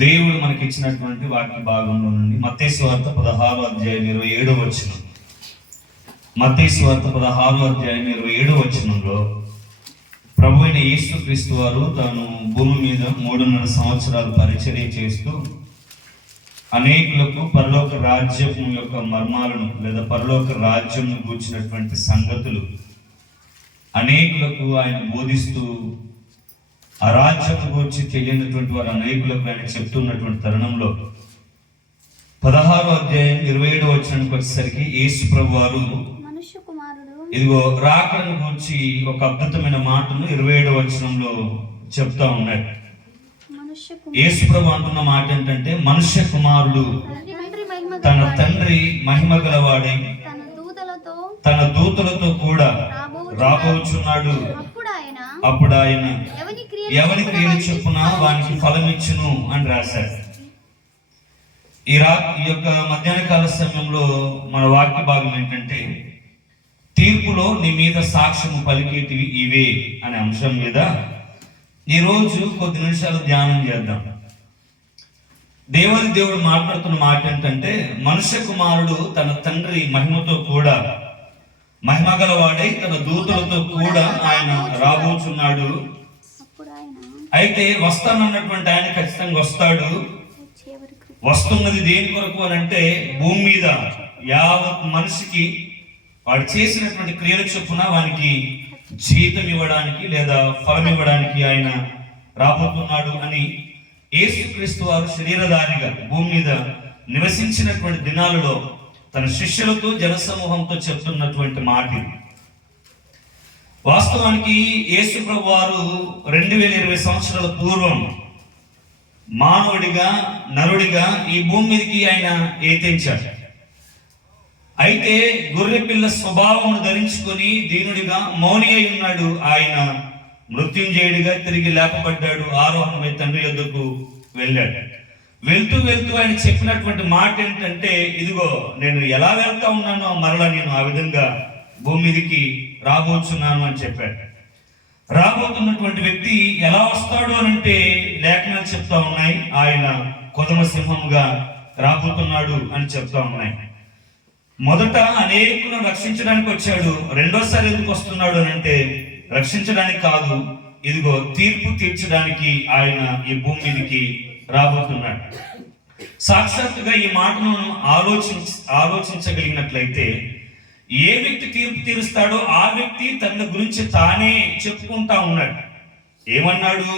దేవుడు మనకి ఇచ్చినటువంటి వాక్య భాగంలో నుండి మత్తయి సువార్త 16వ అధ్యాయం 27వ వచనం. మత్తయి సువార్త 16వ అధ్యాయం 27వ వచనంలో ప్రభు అయిన యేసుక్రీస్తు వారు తాను భూమి మీద 3.5 సంవత్సరాలు పరిచర్య చేస్తూ అనేకులకు పరలోక రాజ్యం యొక్క మర్మాలను లేదా పరలోక రాజ్యం గూర్చినటువంటి సంగతులు అనేకులకు ఆయన బోధిస్తూ ఆ రాజ్యం గురించి తెలియనటువంటి వారు అనేకులకు ఆయన చెప్తున్నటువంటి తరుణంలో 16వ అధ్యాయం 27వ వచనానికి వచ్చేసరికి యేసు ప్రభు వారు ఇదిగో రాకడను గురించి ఒక అద్భుతమైన మాటను 27వ వచనంలో చెప్తా ఉన్నాడు. యేసు ప్రభు అంటున్న మాట ఏంటంటే, మనుష్య కుమారుడు తన తండ్రి మహిమ గలవాడై తన దూతలతో కూడా రాబోచున్నాడు. అప్పుడు ఆయన ఎవరి క్రియలు చొప్పున వానికి ఫలమిచ్చును అని రాశాడు. ఈ యొక్క మధ్యాహ్న కాల సమయంలో మన వాక్య భాగం ఏంటంటే, తీర్పులో నీ మీద సాక్ష్యము పలికేటివి ఇవే అనే అంశం మీద ఈరోజు కొద్ది నిమిషాలు ధ్యానం చేద్దాం. దేవుడు మాట్లాడుతున్న మాట ఏంటంటే, మనుష్య కుమారుడు తన తండ్రి మహిమతో కూడా మహిమ గలవాడై తన దూతలతో కూడా ఆయన రాబోచున్నాడు. అయితే వస్తానన్నటువంటి ఆయన ఖచ్చితంగా వస్తాడు. వస్తున్నది దేని కొరకు అని అంటే, భూమి మీద యావత్ మనిషికి వాడు చేసినటువంటి క్రియల చొప్పున వానికి జీతం ఇవ్వడానికి లేదా ఫలం ఇవ్వడానికి ఆయన రాబోతున్నాడు అని యేసుక్రీస్తు వారు శరీరధారిగా భూమి మీద నివసించినటువంటి దినాలలో తన శిష్యులతో జనసమూహంతో చెప్తున్నటువంటి మాట. వాస్తవానికి యేసు ప్రభు వారు 2020 సంవత్సరాల పూర్వం మానవుడిగా నరుడిగా ఈ భూమి మీదకి ఆయన ఏతించాడు. అయితే గొర్రెపిల్ల స్వభావం ధరించుకొని దీనుడిగా మౌని అయి ఉన్నాడు. ఆయన మృత్యుంజయుడిగా తిరిగి లేపబడ్డాడు. ఆరోహణమై తండ్రి యొద్దకు వెళ్ళాడు. వెళ్తూ ఆయన చెప్పినటువంటి మాట ఏంటంటే, ఇదిగో నేను ఎలా వెళ్తా ఉన్నానో మరలా నేను ఆ విధంగా భూమి మీదకి రాబోతున్నాను అని చెప్పాడు. రాబోతున్నటువంటి వ్యక్తి ఎలా వస్తాడు అని అంటే లేఖనాలు చెప్తా ఉన్నాయి, ఆయన కొదమ సింహంగా రాబోతున్నాడు అని చెప్తా ఉన్నాయి. మొదట అనేకులను రక్షించడానికి వచ్చాడు. రెండోసారి ఎందుకు వస్తున్నాడు అని అంటే, రక్షించడానికి కాదు, ఇదిగో తీర్పు తీర్చడానికి ఆయన ఈ భూమి మీదకి రాబోతున్నాడు. సాక్షాత్తుగా ఈ మాటను ఆలోచించగలిగినట్లయితే, ఏ వ్యక్తి తీర్పు తీరుస్తాడో ఆ వ్యక్తి తన గురించి తానే చెప్పుకుంటా ఉన్నాడు. ఏమన్నాడు?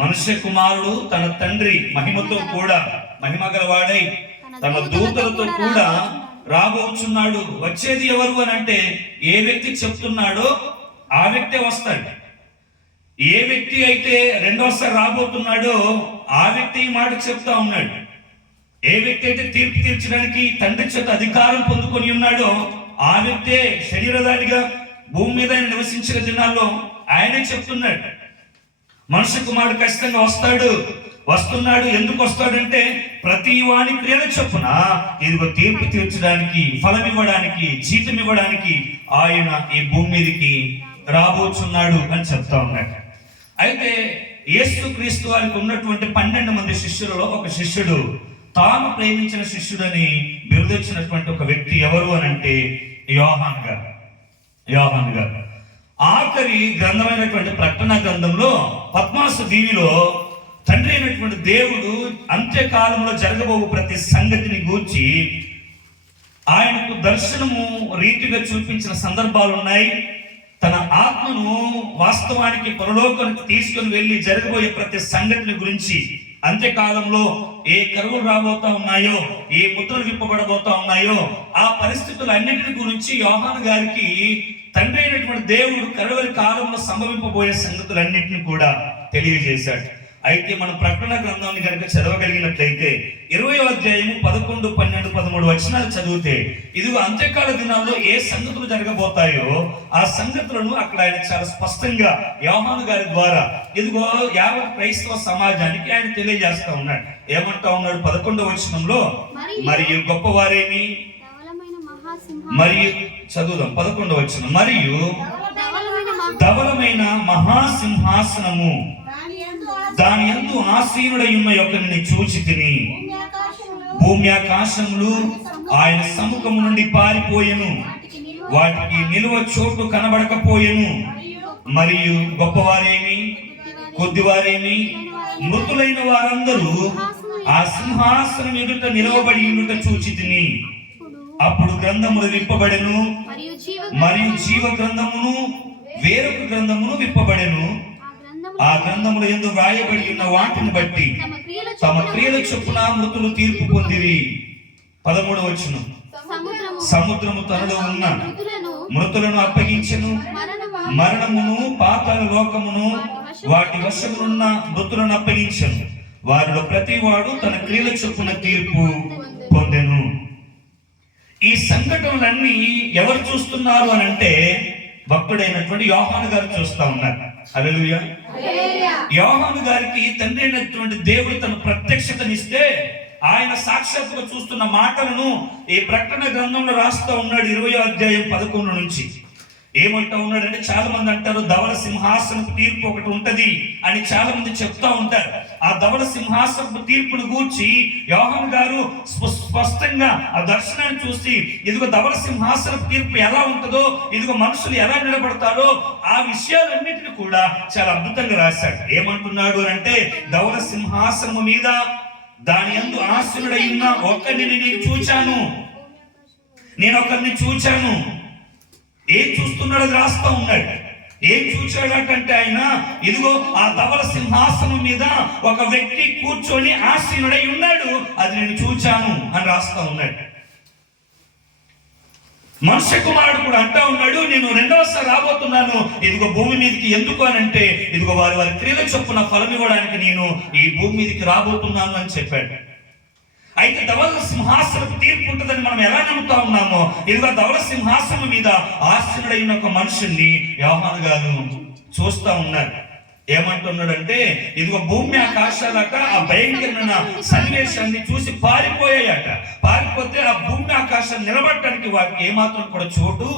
మనుష్య కుమారుడు తన తండ్రి మహిమతో కూడా మహిమ గలవాడై తన దూతలతో కూడా రాబోచున్నాడు. వచ్చేది ఎవరు అని అంటే, ఏ వ్యక్తి చెప్తున్నాడో ఆ వ్యక్తే వస్తాడు. ఏ వ్యక్తి అయితే రెండోసారి రాబోతున్నాడో ఆ వ్యక్తి ఈ మాట చెప్తా ఉన్నాడు. ఏ వ్యక్తి అయితే తీర్పు తీర్చడానికి తండ్రి చేత అధికారం పొందుకొని ఉన్నాడో ఆ వ్యక్తే శరీరధారిగా భూమి మీద నివసించిన దినాల్లో ఆయనే చెప్తున్నాడు, మనుష్య కుమారుడు ఖచ్చితంగా వస్తున్నాడు. ఎందుకు వస్తాడంటే, ప్రతి వాని క్రియల చొప్పున ఇదిగో తీర్పు తీర్చడానికి, ఫలం ఇవ్వడానికి, జీతం ఇవ్వడానికి ఆయన ఈ భూమి మీదకి రాబోచున్నాడు అని చెప్తా ఉన్నాడు. అయితే యేసుక్రీస్తు వారికి ఉన్నటువంటి 12 మంది శిష్యులలో ఒక శిష్యుడు, తాను ప్రేమించిన శిష్యుడని బిరుదొచ్చినటువంటి ఒక వ్యక్తి ఎవరు అని అంటే యోహాను గారు. ఆఖరి గ్రంథమైనటువంటి ప్రకటన గ్రంథంలో పద్మాసు దీవిలో తండ్రి అయినటువంటి దేవుడు అంత్యకాలంలో జరగబోవు ప్రతి సంగతిని గూర్చి ఆయనకు దర్శనము రీతిగా చూపించిన సందర్భాలు ఉన్నాయి. తన ఆత్మను వాస్తవానికి పరలోకానికి తీసుకుని వెళ్ళి జరగబోయే ప్రతి సంగతిని గురించి, అంత్యకాలంలో ఏ కరువులు రాబోతా ఉన్నాయో, ఏ ముద్రలు విప్పబడబోతా ఉన్నాయో ఆ పరిస్థితులన్నింటిని గురించి యోహాను గారికి తండ్రి అయినటువంటి దేవుడు కరువరి కాలంలో సంభవింపబోయే సంగతులన్నింటినీ కూడా తెలియజేశాడు. అయితే మనం ప్రకటన గ్రంథాన్ని కనుక చదవగలిగినట్లయితే 20వ అధ్యాయము 11, 12, 13 వచనాలు చదివితే, ఇదిగో అంత్యకాల దినాల్లో ఏ సంగతులు జరగబోతాయో ఆ సంగతులను అక్కడ ఆయన చాలా స్పష్టంగా యోహాను గారి ద్వారా ఇదిగో యావత్ క్రైస్తవ సమాజానికి ఆయన తెలియజేస్తా ఉన్నాడు. ఏమంటా ఉన్నాడు 11వ వచనంలో, మరియు గొప్పవారేమి, మరియు చదువుదాం 11వ వచనం, మరియు ధవలమైన మహాసింహాసనము దాని యందు ఆసీనుడై ఉన్న యొక్కని చూచి తిని భూమి ఆకాశములు ఆయన సముఖము నుండి పారిపోయెను, వాటికి నిలువ చోటు కనబడకపోయెను. మరియు గొప్పవారేమి కొద్దివారేమి మృతులైన వారందరూ ఆ సింహాసనం ఎదుట నిలవబడి ఉండుట చూచి తిని. అప్పుడు గ్రంథములు విప్పబడెను, మరియు జీవ గ్రంథమును వేరొక గ్రంథమును విప్పబడెను. ఆ గ్రంథముల యందు వ్రాయబడి ఉన్న వాటిని బట్టి తమ క్రియల చొప్పున మృతులు తీర్పు పొందిరి. 13వ వచనం, సముద్రము తనలో ఉన్న మృతులను అప్పగించెను, మరణమును పాతాళ లోకమును వాటి వశమునున్న మృతులను అప్పగించెను. వారిలో ప్రతి వాడు తన క్రియల చొప్పున తీర్పు పొందెను. ఈ సంఘటనలన్నీ ఎవరు చూస్తున్నారు అని అంటే భక్తుడైనటువంటి యోహాను గారు చూస్తా ఉన్నారు. హల్లెలూయా. యోహాను గారికి తండ్రి అయినటువంటి దేవుడు తన ప్రత్యక్షతనిస్తే ఆయన సాక్షాత్తుగా చూస్తున్న మాటలను ఈ ప్రకటన గ్రంథంలో రాస్తా ఉన్నాడు. 20వ అధ్యాయం 11 నుంచి ఏమంటా ఉన్నాడంటే, చాలా మంది అంటారు ధవళ సింహాసనపు తీర్పు ఒకటి ఉంటది అని చాలా మంది చెప్తా ఉంటారు. ఆ ధవళ సింహాసనపు తీర్పును గూర్చి యోహాను గారు స్పష్టంగా ఆ దర్శనాన్ని చూసి, ఇదిగో ధవళ సింహాసనపు తీర్పు ఎలా ఉంటుందో, ఇదిగో మనుషులు ఎలా నిలబడతారో ఆ విషయాలన్నిటిని కూడా చాలా అద్భుతంగా రాశాడు. ఏమంటున్నాడు అంటే, ధవళ సింహాసనము మీద దాని యందు ఆసీనుడై ఉన్న ఒకరిని నేను చూచాను, నేను ఒకరిని చూచాను. ఏం చూస్తున్నాడో రాస్తా ఉన్నాడు. ఏం చూచాడంటే ఆయన, ఇదిగో ఆ ధవళ సింహాసనం మీద ఒక వ్యక్తి కూర్చొని ఆసీనుడై ఉన్నాడు, అది నేను చూచాను అని రాస్తా ఉన్నాడు. మనుష్య కుమారుడు కూడా అంటా ఉన్నాడు, నేను రెండవసారి రాబోతున్నాను, ఇదిగో భూమి మీదకి. ఎందుకు అని అంటే, ఇదిగో వారి వారి క్రియల చొప్పున ఫలం ఇవ్వడానికి నేను ఈ భూమి మీదకి రాబోతున్నాను అని చెప్పాడు. అయితే ధవళ సింహాసనపు తీర్పు ఉంటుందని మనం ఎలా నమ్ముతా ఉన్నామో, ఇదిగో ధవళ సింహాసనం మీద ఆసీనుడైన ఒక మనుషుల్ని యోహాను గారు చూస్తా ఉన్నారు. ఏమంటున్నాడంటే, ఇదిగో భూమి ఆకాశాలట ఆ భయంకరమైన సన్నివేశాన్ని చూసి పారిపోయాయట. పారిపోతే ఆ భూమి ఆకాశం నిలబడటానికి వాటికి ఏమాత్రం కూడా చోటు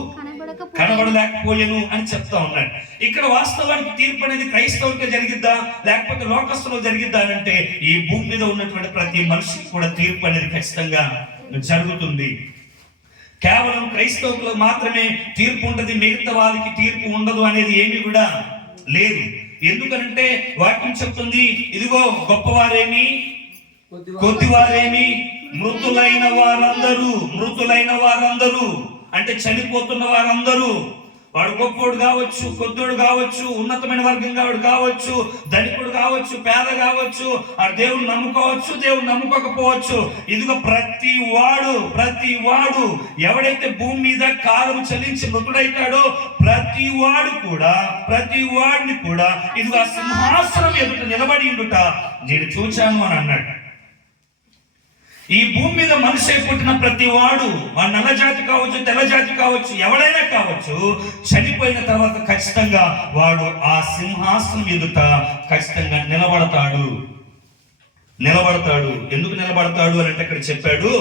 కనబడలేకపోయాను అని చెప్తా ఉన్నాడు. ఇక్కడ వాస్తవానికి తీర్పు అనేది క్రైస్తవులకే జరిగిద్దా లేకపోతే లోకస్తులో జరిగిద్దా అంటే, ఈ భూమి మీద ఉన్నటువంటి ప్రతి మనిషికి కూడా తీర్పు అనేది ఖచ్చితంగా జరుగుతుంది. కేవలం క్రైస్తవులకు మాత్రమే తీర్పు ఉంటది, మిగతా వాళ్ళకి తీర్పు ఉండదు అనేది ఏమీ కూడా లేదు. ఎందుకంటే వాక్యం చెప్తుంది, ఇదిగో గొప్పవారేమి కొద్దివారేమి మృతులైన వారందరూ అంటే చనిపోతున్న వారందరూ, వాడు గొప్పోడు కావచ్చు, కొద్దుడు కావచ్చు, ఉన్నతమైన వర్గం వాడు కావచ్చు, ధనికుడు కావచ్చు, పేద కావచ్చు, ఆ దేవుని నమ్ముకోవచ్చు, దేవుని నమ్ముకోకపోవచ్చు. ఇదిగో ప్రతి వాడు ఎవడైతే భూమి మీద కాలం చలించి మృతుడైతాడో ప్రతి వాడిని కూడా ఇదిగో ఆ సింహాసనం ఎదుట నిలబడి ఉండుట నేను చూచాను అని అన్నాడు. ఈ భూమి మీద మనిషి పుట్టిన ప్రతి వాడు నల్ల జాతి కావచ్చు, తెల్ల జాతి కావచ్చు, ఎవడైనా కావచ్చు, చనిపోయిన తర్వాత ఖచ్చితంగా వాడు ఆ సింహాసనం ఎదుట ఖచ్చితంగా నిలబడతాడు. ఎందుకు నిలబడతాడు అని అంటే అక్కడ చెప్పాడు,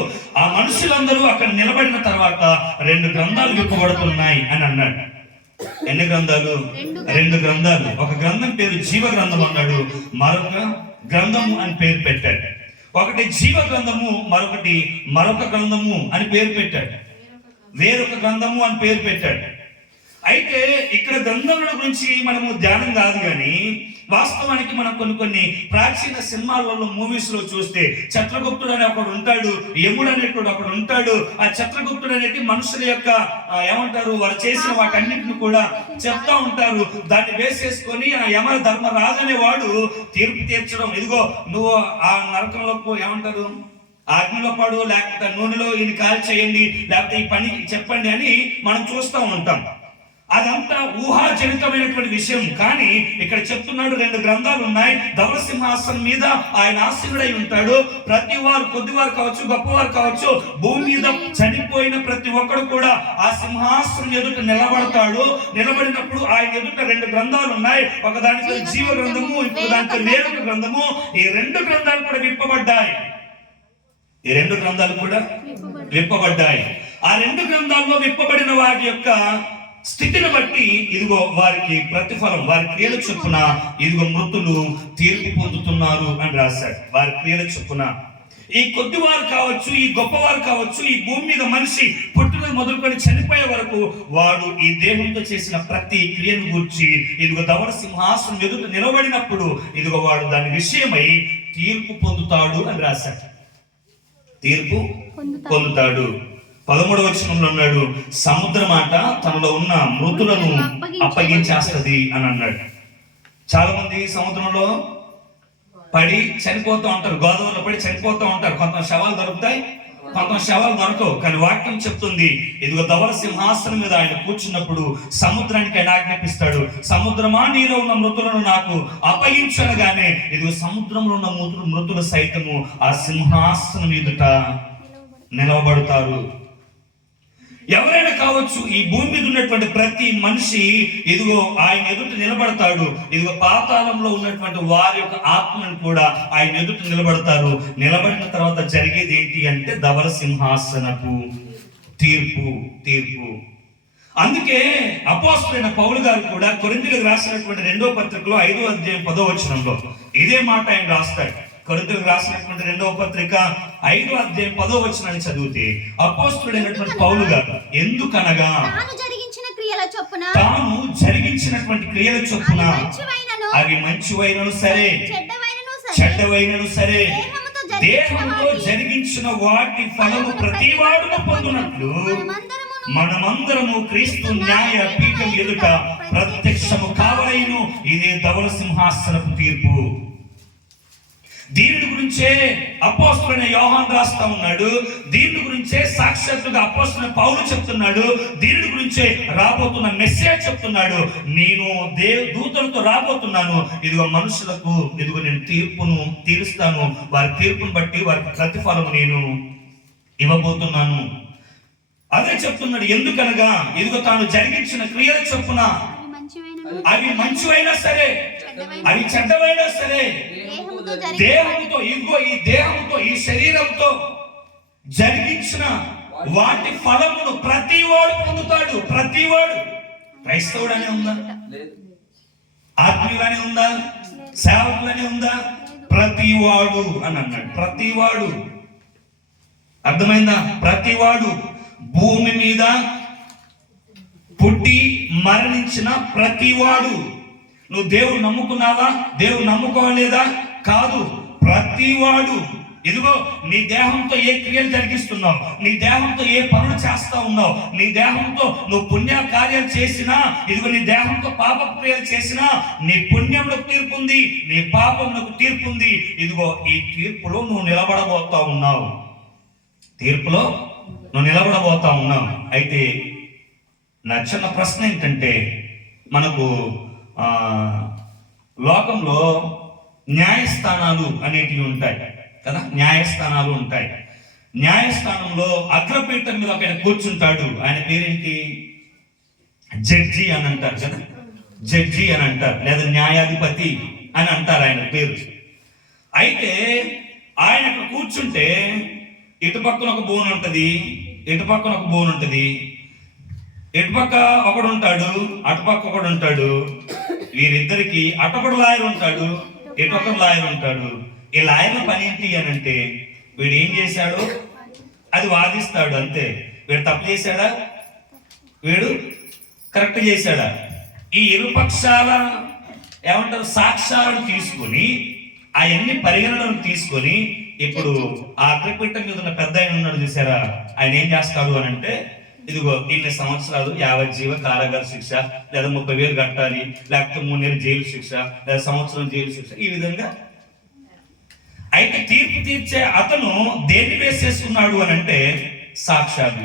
ఆ మనుషులందరూ అక్కడ నిలబడిన తర్వాత 2 గ్రంథాలు విప్పబడుతున్నాయి అని అన్నాడు. ఎన్ని గ్రంథాలు? 2 గ్రంథాలు. ఒక గ్రంథం పేరు జీవ గ్రంథం అన్నాడు, మరొక గ్రంథము అని పేరు పెట్టాడు. ఒకటి జీవ గ్రంథము, మరొక గ్రంథము అని పేరు పెట్టాడు, వేరొక గ్రంథము అని పేరు పెట్టాడు. అయితే ఇక్కడ గ్రంథముల గురించి మనము ధ్యానం కాదు, కానీ వాస్తవానికి మనం కొన్ని ప్రాచీన సినిమాలలో మూవీస్ లో చూస్తే చిత్రగుప్తుడు అని ఒకడు ఉంటాడు, యముడు అనేటువంటి ఒకడు ఉంటాడు. ఆ చిత్రగుప్తుడు అనేది మనుషుల యొక్క ఏమంటారు, వారు చేసిన వాటన్నిటిని కూడా చెప్తా ఉంటారు. దాన్ని వేసేసుకొని ఆ యమ ధర్మరాజు అనేవాడు తీర్పు తీర్చడం, ఇదిగో నువ్వు ఆ నరకంలో ఏమంటారు, అగ్నిలో పడు, లేకపోతే నూనెలో ఇది కాల్ చేయండి, లేకపోతే ఈ పని చెప్పండి అని మనం చూస్తూ ఉంటాం. అదంతా ఊహాజనితమైనటువంటి విషయం. కానీ ఇక్కడ చెప్తున్నాడు 2 గ్రంథాలు ఉన్నాయి. ధవళ సింహాసనం మీద ఆయన ఆసీనుడై ఉంటాడు. ప్రతి వారు, కొద్దివారు కావచ్చు, గొప్పవారు కావచ్చు, భూమి మీద చనిపోయిన ప్రతి ఒక్కడు కూడా ఆ సింహాసనం ఎదుట నిలబడతాడు. నిలబడినప్పుడు ఆయన ఎదుట 2 గ్రంథాలు ఉన్నాయి. ఒక దానికి జీవ గ్రంథము, ఇంకో దానికి వేరొక గ్రంథము. ఈ 2 గ్రంథాలు కూడా విప్పబడ్డాయి. ఆ 2 గ్రంథాల్లో విప్పబడిన వాటి యొక్క స్థితిని బట్టి ఇదిగో వారికి ప్రతిఫలం, వారి క్రియల చొప్పున ఇదిగో మృతులు తీర్పు పొందుతున్నారు అని రాశాడు. వారి క్రియల చొప్పున ఈ కొద్దివారు కావచ్చు, ఈ గొప్పవారు కావచ్చు, ఈ భూమి మీద మనిషి పుట్టిన మొదలుకొని చనిపోయే వరకు వాడు ఈ దేహంతో చేసిన ప్రతి క్రియను గూర్చి ఇదిగో ధవళ సింహాసనం ఎదుట నిలబడినప్పుడు ఇదిగో వాడు దాని విషయమై తీర్పు పొందుతాడు అని రాశాడు. తీర్పు పొందుతాడు. 13వ వచనంలో అన్నాడు, సముద్రం మాట తనలో ఉన్న మృతులను అప్పగించేస్తది అని అన్నాడు. చాలా మంది సముద్రంలో పడి చనిపోతూ ఉంటారు, గోదావరిలో పడి చనిపోతూ ఉంటారు. కొంత శవాలు దొరుకుతాయి, కొంత శవాలు దొరకవు. కానీ వాక్యం చెప్తుంది, ఇదిగో ధవళ సింహాసనం మీద ఆయన కూర్చున్నప్పుడు సముద్రానికి ఆయన ఆజ్ఞాపిస్తాడు, సముద్రమా నీలో ఉన్న మృతులను నాకు అప్పగించనగానే ఇదిగో సముద్రంలో ఉన్న మృతులు సైతము ఆ సింహాసనం ఎదుట నిలవబడతారు. ఎవరైనా కావచ్చు, ఈ భూమి మీద ఉన్నటువంటి ప్రతి మనిషి ఇదిగో ఆయన ఎదుట నిలబడతాడు. ఇదిగో పాతాళంలో ఉన్నటువంటి వారి యొక్క ఆత్మను కూడా ఆయన ఎదుట నిలబడతారు. నిలబడిన తర్వాత జరిగేది ఏంటి అంటే ధవళ సింహాసనపు తీర్పు. అందుకే అపోస్తలుడైన పౌలు గారు కూడా కొరింథీయులకు రాసినటువంటి 2వ పత్రికలో 5వ అధ్యాయం 10వ వచనంలో ఇదే మాట ఆయన రాస్తాడు. కొరింథీయులకు రాసినటువంటి 2వ పత్రిక 5వ అధ్యాయం 10వ వచనాన్ని చదివితే అపోస్తలుడైనటువంటి పౌలు గారు ఎందుకనగా తాను జరిగించినటువంటి క్రియల చొప్పున అవి మంచివైనను సరే చెడ్డవైనను సరే దేహంతో జరిగించిన వాటి ఫలము ప్రతి వాడును పొందునట్లు మనమందరము క్రీస్తు న్యాయ పీఠం ఎదుట ప్రత్యక్షము కావలైను. ఇదే ధవళ సింహాసనపు తీర్పు. దీని గురించే అపోస్తలుడైన యోహాను రాస్తా ఉన్నాడు. దీని గురించే సాక్షాత్తుగా అపోస్తలుడైన పౌలు చెప్తున్నాడు. దీని గురించే రాబోతున్న మెస్సియా చెప్తున్నాడు, నేను దూతలతో రాబోతున్నాను. ఇదిగో మనుషులకు ఇదిగో నేను తీర్పును తీరుస్తాను, వారి తీర్పును బట్టి వారికి ప్రతిఫలము నేను ఇవ్వబోతున్నాను. అదే చెప్తున్నాడు. ఎందుకనగా ఇదిగో తాను జరిగించిన క్రియల చొప్పున అవి మంచివైనా సరే అవి చెడ్డవైనా సరే దేహంతో ఇదిగో ఈ దేహంతో ఈ శరీరంతో జరిగించిన వాటి ఫలమును ప్రతివాడు పొందుతాడు. ప్రతివాడు క్రైస్తవుడనే ఉందా, ఆత్మీయులనే ఉందా, సేవకులనే ఉందా, ప్రతివాడు అని అన్నాడు. ప్రతివాడు, అర్థమైందా? ప్రతివాడు భూమి మీద పుట్టి మరణించిన ప్రతివాడు. నువ్వు దేవుడు నమ్ముకున్నావా, దేవుడు నమ్ముకోలేదా కాదు, ప్రతివాడు. ఇదిగో నీ దేహంతో ఏ క్రియలు జరిగిస్తున్నావు, నీ దేహంతో ఏ పనులు చేస్తా ఉన్నావు, నీ దేహంతో నువ్వు పుణ్య కార్యాలు చేసినా, ఇదిగో నీ దేహంతో పాప క్రియలు చేసినా నీ పుణ్యములకు తీర్పు ఉంది, నీ పాపములకు తీర్పు ఉంది. ఇదిగో ఈ తీర్పులో నువ్వు నిలబడబోతా ఉన్నావు. తీర్పులో నువ్వు నిలబడబోతా ఉన్నావు. అయితే నా చిన్న ప్రశ్న ఏంటంటే, మనకు లోకంలో న్యాయస్థానాలు అనేటివి ఉంటాయి కదా, న్యాయస్థానాలు ఉంటాయి. న్యాయస్థానంలో అగ్రపీఠం మీద ఒక ఆయన కూర్చుంటాడు. ఆయన పేరేంటి? జడ్జి అని అంటారు కదా, జడ్జి అని అంటారు, లేదా న్యాయాధిపతి అని అంటారు ఆయన పేరు. అయితే ఆయన అక్కడ కూర్చుంటే ఇటు పక్కన ఒక బోన్ ఉంటుంది, ఇటు పక్కన ఒక బోన్ ఉంటుంది. ఇటుపక్క ఒకడు ఉంటాడు, అటుపక్క ఒకడు ఉంటాడు. వీరిద్దరికి అటొకడు లాయర్ ఉంటాడు, ఇటొకడు లాయర్ ఉంటాడు. ఈ లాయర్ల పని ఏంటి అని అంటే, వీడు ఏం చేశాడు అది వాదిస్తాడు అంతే. వీడు తప్పు చేశాడా, వీడు కరెక్ట్ చేశాడా, ఈ ఇరుపక్షాల ఏమంటారు సాక్ష్యాలను తీసుకొని అవన్నీ పరిగణనలు తీసుకొని ఇప్పుడు ఆ అగ్రపీఠం మీద ఉన్న పెద్ద ఆయన ఉన్నాడు చూసారా, ఆయన ఏం చేస్తాడు అని అంటే, ఇదిగో ఇన్ని సంవత్సరాలు 50 జీవ కారాగార శిక్ష, లేదా 30,000 కట్టాలి, లేకపోతే 3 నెలలు జైలు శిక్ష, లేదా సంవత్సరం జైలు శిక్ష, ఈ విధంగా. అయితే తీర్పు తీర్చే అతను దేన్ని బేస్ చేసుకున్నాడు అని అంటే సాక్ష్యాలు.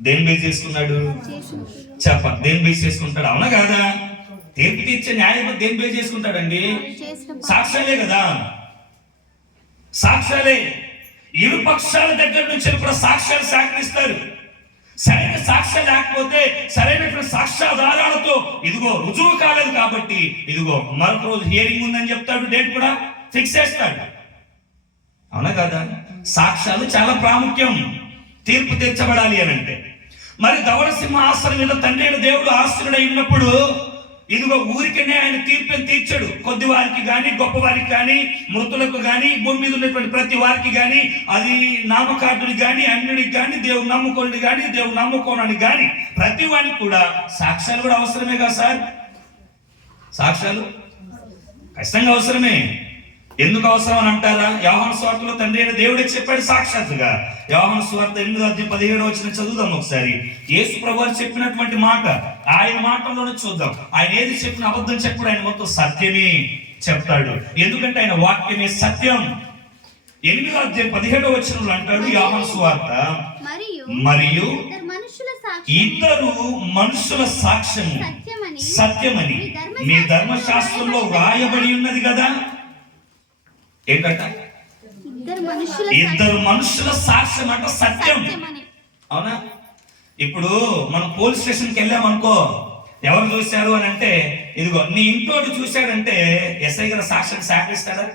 దేన్ని బేస్ చేసుకున్నాడు దేన్ని బేస్ చేసుకుంటాడు? అవునా కాదా? తీర్పు తీర్చే న్యాయపతి దేన్ని బేస్ చేసుకుంటాడండి? సాక్ష్యాలే కదా, సాక్ష్యాలే. ఇరు పక్షాల దగ్గర నుంచి కూడా సాక్ష్యాలు సేకరిస్తారు. సరైన సాక్ష్యం లేకపోతే, సరైనటువంటి సాక్ష్యాధారాలతో ఇదిగో రుజువు కాలేదు కాబట్టి ఇదిగో మరొక రోజు హియరింగ్ ఉందని చెప్తాడు, డేట్ కూడా ఫిక్స్ చేస్తాడు. అవునా కదా? సాక్ష్యాలు చాలా ప్రాముఖ్యం తీర్పు తీర్చబడాలి అని అంటే. మరి ధవళ సింహాసనం మీద తండ్రి అయిన దేవుడు ఆశ్రయుడై ఉన్నప్పుడు ఇదిగో ఊరికనే ఆయన తీర్పుని తీర్చాడు. కొద్ది వారికి కానీ, గొప్ప వారికి కానీ, మృతులకు కానీ, భూమి మీద ఉన్నటువంటి ప్రతి వారికి కానీ, అది నామకార్థుడికి కానీ, అన్యుడికి కానీ, దేవుడు నమ్ముకోనుడికి కానీ, దేవుడు నమ్ముకోనని కానీ ప్రతి వారికి కూడా సాక్ష్యాలు కూడా అవసరమే కదా సార్. సాక్ష్యాలు ఖచ్చితంగా అవసరమే. ఎందుకు అవసరం అని అంటారా? యోహాను సువార్తలో తండ్రి అయిన దేవుడే చెప్పాడు సాక్షాత్తుగా. యోహాను సువార్త 8:17 చదువుదాం ఒకసారి. యేసు ప్రభువు చెప్పినటువంటి మాట, ఆయన మాటల్లోనే చూద్దాం. ఆయన ఏది చెప్పిన అబద్ధం చెప్పాడు, ఆయన మొత్తం సత్యమే చెప్తాడు. ఎందుకంటే ఆయన వాక్యమే సత్యం. 8:17 అంటాడు యోహాను సువార్త, మరియు ఇద్దరు మనుషుల సాక్ష్యము సత్యమని మీ ధర్మశాస్త్రంలో వ్రాయబడి ఉన్నది కదా. ఏంటంట? ఇద్దరు మనుషుల సాక్ష్యం అంట సత్యం. అవునా? ఇప్పుడు మనం పోలీస్ స్టేషన్కి వెళ్ళామనుకో, ఎవరు చూశారు అని అంటే, ఇదిగో నీ ఇంట్లో చూశాడంటే ఎస్ఐ గారు సాక్ష్యం సహకరిస్తాడా?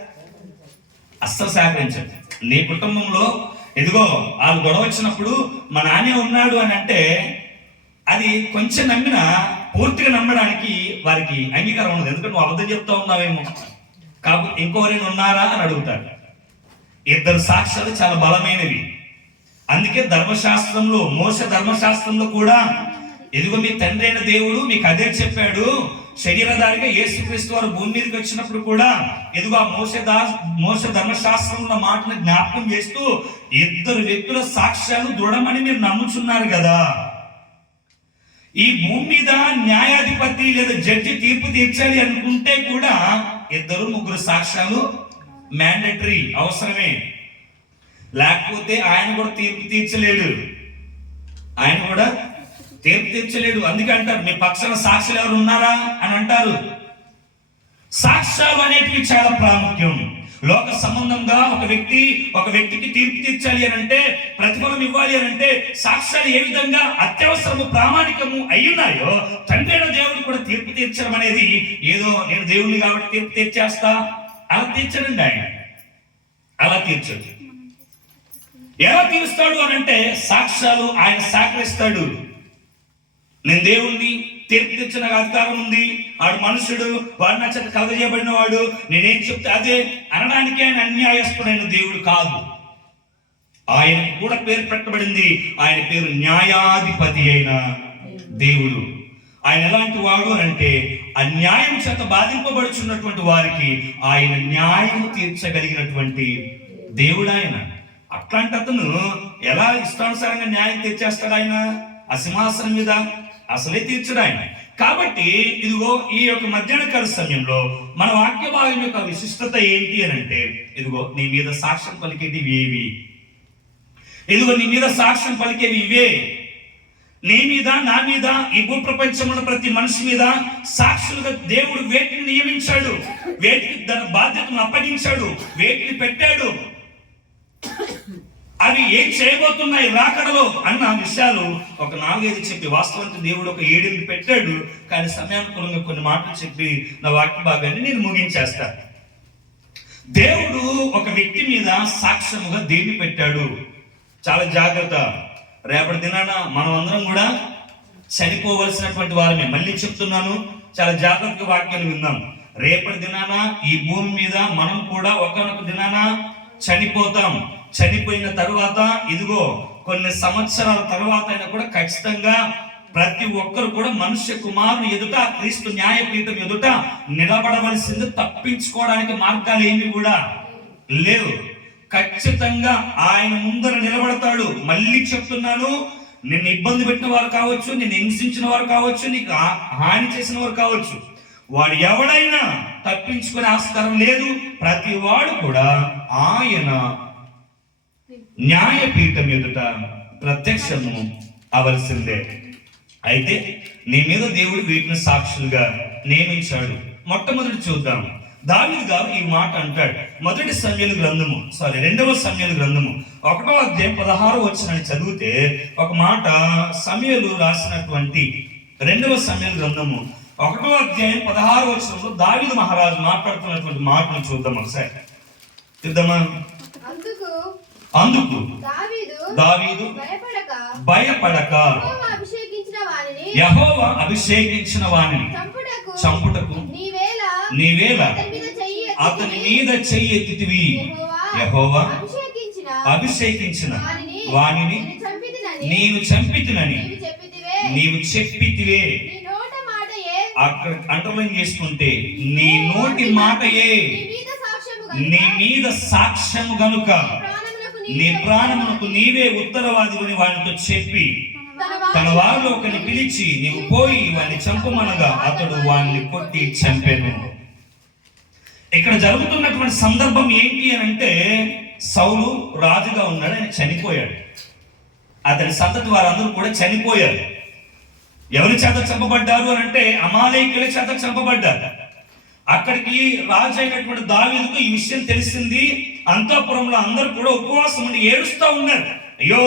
అస్సలు సహకరించండి. నీ కుటుంబంలో ఇదిగో వాళ్ళు గొడవ వచ్చినప్పుడు మా నాన్నే ఉన్నాడు అని అంటే, అది కొంచెం నమ్మినా పూర్తిగా నమ్మడానికి వారికి అంగీకారం ఉండదు. ఎందుకంటే నువ్వు అబద్ధం చెప్తా ఉన్నావేమో, కాబట్టి ఇంకోరైనా ఉన్నారా అని అడుగుతారు. ఇద్దరు సాక్ష్యాలు చాలా బలమైనవి. అందుకే ధర్మశాస్త్రంలో, మోసే ధర్మశాస్త్రంలో కూడా ఇదిగో మీ తండ్రి అయిన దేవుడు మీకు అదే చెప్పాడు. శరీరధారిగా యేసుక్రీస్తు వారు భూమి మీదకి వచ్చినప్పుడు కూడా ఇదిగో ఆ మోసే ధర్మశాస్త్రంలో మాటను జ్ఞాపకం చేస్తూ, ఇద్దరు వ్యక్తుల సాక్ష్యాలు దృఢమని మీరు నమ్ముచున్నారు కదా. ఈ భూమి మీద న్యాయాధిపతి లేదా జడ్జి తీర్పు తీర్చాలి అనుకుంటే కూడా ఇద్దరు ముగ్గురు సాక్ష్యాలు మ్యాండేటరీ, అవసరమే. లేకపోతే ఆయన కూడా తీర్పు తీర్చలేడు. అందుకే అంటారు మీ పక్షాన సాక్షులు ఎవరు ఉన్నారా అని అంటారు. సాక్ష్యాలు అనేటివి చాలా ప్రాముఖ్యం. లోక సంబంధంగా ఒక వ్యక్తికి తీర్పు తీర్చాలి అని అంటే, ప్రతిఫలం ఇవ్వాలి అని అంటే, సాక్ష్యాలు ఏ విధంగా అత్యవసరము ప్రామాణికము అయ్యున్నాయో, తండ్రి అయిన దేవుడు కూడా తీర్పు తీర్చడం అనేది ఏదో నేను దేవుడిని కాబట్టి తీర్పు తీర్చేస్తా అలా తీర్చడండి. ఆయన అలా తీర్చడు. ఎలా తీరుస్తాడు అని అంటే, సాక్ష్యాలు ఆయన సహకరిస్తాడు. నేను దేవుణ్ణి, తీర్పు తెచ్చిన అధికారం ఉంది, వాడు మనుషుడు, వాడు నా చేత కలగజేయబడిన వాడు, నేనేం చెప్తే అదే అనడానికి ఆయన అన్యాయస్తుడైన దేవుడు కాదు. ఆయనకు కూడా పేరు పెట్టబడింది. ఆయన పేరు న్యాయాధిపతి అయిన దేవుడు. ఆయన ఎలాంటి వాడు అంటే, అన్యాయం చేత బాధింపబడుచున్నటువంటి వారికి ఆయన న్యాయం తీర్చగలిగినటువంటి దేవుడు ఆయన. అట్లాంటి అతను ఎలా ఇష్టానుసారంగా న్యాయం తీర్చేస్తాడు? ఆయన ఆ సింహాసనం మీద అసలే తీర్చడు ఆయన. కాబట్టి ఇదిగో ఈ యొక్క మధ్యాహ్న కాల సమయంలో మన వాక్య భాగం యొక్క విశిష్టత ఏంటి అని అంటే, ఇదిగో నీ మీద సాక్ష్యం పలికేది ఇవేవి. ఇదిగో నీ మీద సాక్ష్యం పలికేవి ఇవే. నీ మీద, నా మీద, ఈ భూ ప్రపంచంలో ప్రతి మనిషి మీద సాక్షులుగా దేవుడు వేటిని నియమించాడు, వేటికి తన బాధ్యతను అప్పగించాడు, వేటిని పెట్టాడు, అవి ఏం చేయబోతున్నాయి రాకడలో అన్న విషయాలు ఒక 4-5 చెప్పి, వాస్తవానికి దేవుడు ఒక 7 పెట్టాడు. కానీ సమయానుకూలంగా కొన్ని మాటలు చెప్పి నా వాక్య భాగాన్ని నేను ముగించేస్తా. దేవుడు ఒక వ్యక్తి మీద సాక్ష్యముగా దేన్ని పెట్టాడు? చాలా జాగ్రత్త. రేపటి దినాన మనం అందరం కూడా చనిపోవలసినటువంటి వారమే. మళ్ళీ చెప్తున్నాను, చాలా జాగ్రత్తగా వాక్యాలు విందాం. రేపటి దినాన ఈ భూమి మీద మనం కూడా ఒకనొక దినాన చనిపోతాం. చనిపోయిన తరువాత ఇదిగో కొన్ని సంవత్సరాల తర్వాత అయినా కూడా ఖచ్చితంగా ప్రతి ఒక్కరు కూడా మనుష్య కుమారుని ఎదుట, క్రీస్తు న్యాయపీఠం ఎదుట నిలబడవలసింది. తప్పించుకోవడానికి మార్గాలు ఏమి కూడా లేవు. ఖచ్చితంగా ఆయన ముందర నిలబడతాడు. మళ్ళీ చెప్తున్నాను, నిన్ను ఇబ్బంది పెట్టిన వారు కావచ్చు, నిన్ను హింసించిన వారు కావచ్చు, నీకు హాని చేసిన వారు కావచ్చు, వాడు ఎవడైనా తప్పించుకునే ఆస్కారం లేదు. ప్రతి వాడు కూడా ఆయన న్యాయపీఠం ఎదుట ప్రత్యక్షము అవలసిందే. అయితే నీ మీద దేవుడు వీటిని సాక్షులుగా నియమించాడు. మొట్టమొదటి చూద్దాం. దావీదు గారు ఈ మాట అంటాడు. 2వ సమూయేలు గ్రంథము 1వ అధ్యాయం 16వ వచనాన్ని చదివితే ఒక మాట సమూయేలు రాసినటువంటి 2వ సమూయేలు గ్రంథము 1వ అధ్యాయం 16వ వచనంలో దావీదు మహారాజు మాట్లాడుతున్నటువంటి మాటను చూద్దాం ఒకసారి. చూద్దామా? అందుకు దావీదు భయపడక యెహోవా అభిషేకించిన వానిని చంపుటకు నీవేళ అతని మీద చెయ్యి ఎత్తితివి. యెహోవా అభిషేకించిన వానిని నేను చంపితినని నీవు చెప్పితివే. అక్కడ అండర్లైన్ చేసుకుంటే, నీ నోటి మాటయే నీ మీద సాక్ష్యము గనుక నీ ప్రాణమునకు నీవే ఉత్తరవాదిని వానితో చెప్పి తన వారిలో ఒకరిని పిలిచి నీవు పోయి వాడిని చంపమనగా అతడు వాడిని కొట్టి చంపాను. ఇక్కడ జరుగుతున్నటువంటి సందర్భం ఏంటి అని అంటే, సౌలు రాజుగా ఉన్నాడు, ఆయన చనిపోయాడు. అతని సంతతి వారందరూ కూడా చనిపోయారు. ఎవరి చేత చంపబడ్డారు అని అంటే అమాలేకుల చేత చంపబడ్డారు. అక్కడికి రాజు అయినటువంటి దావీదుకు ఈ విషయం తెలిసింది. అంతఃపురంలో అందరూ కూడా ఉపవాసం ఉండి ఏడుస్తూ ఉన్నారు. అయ్యో,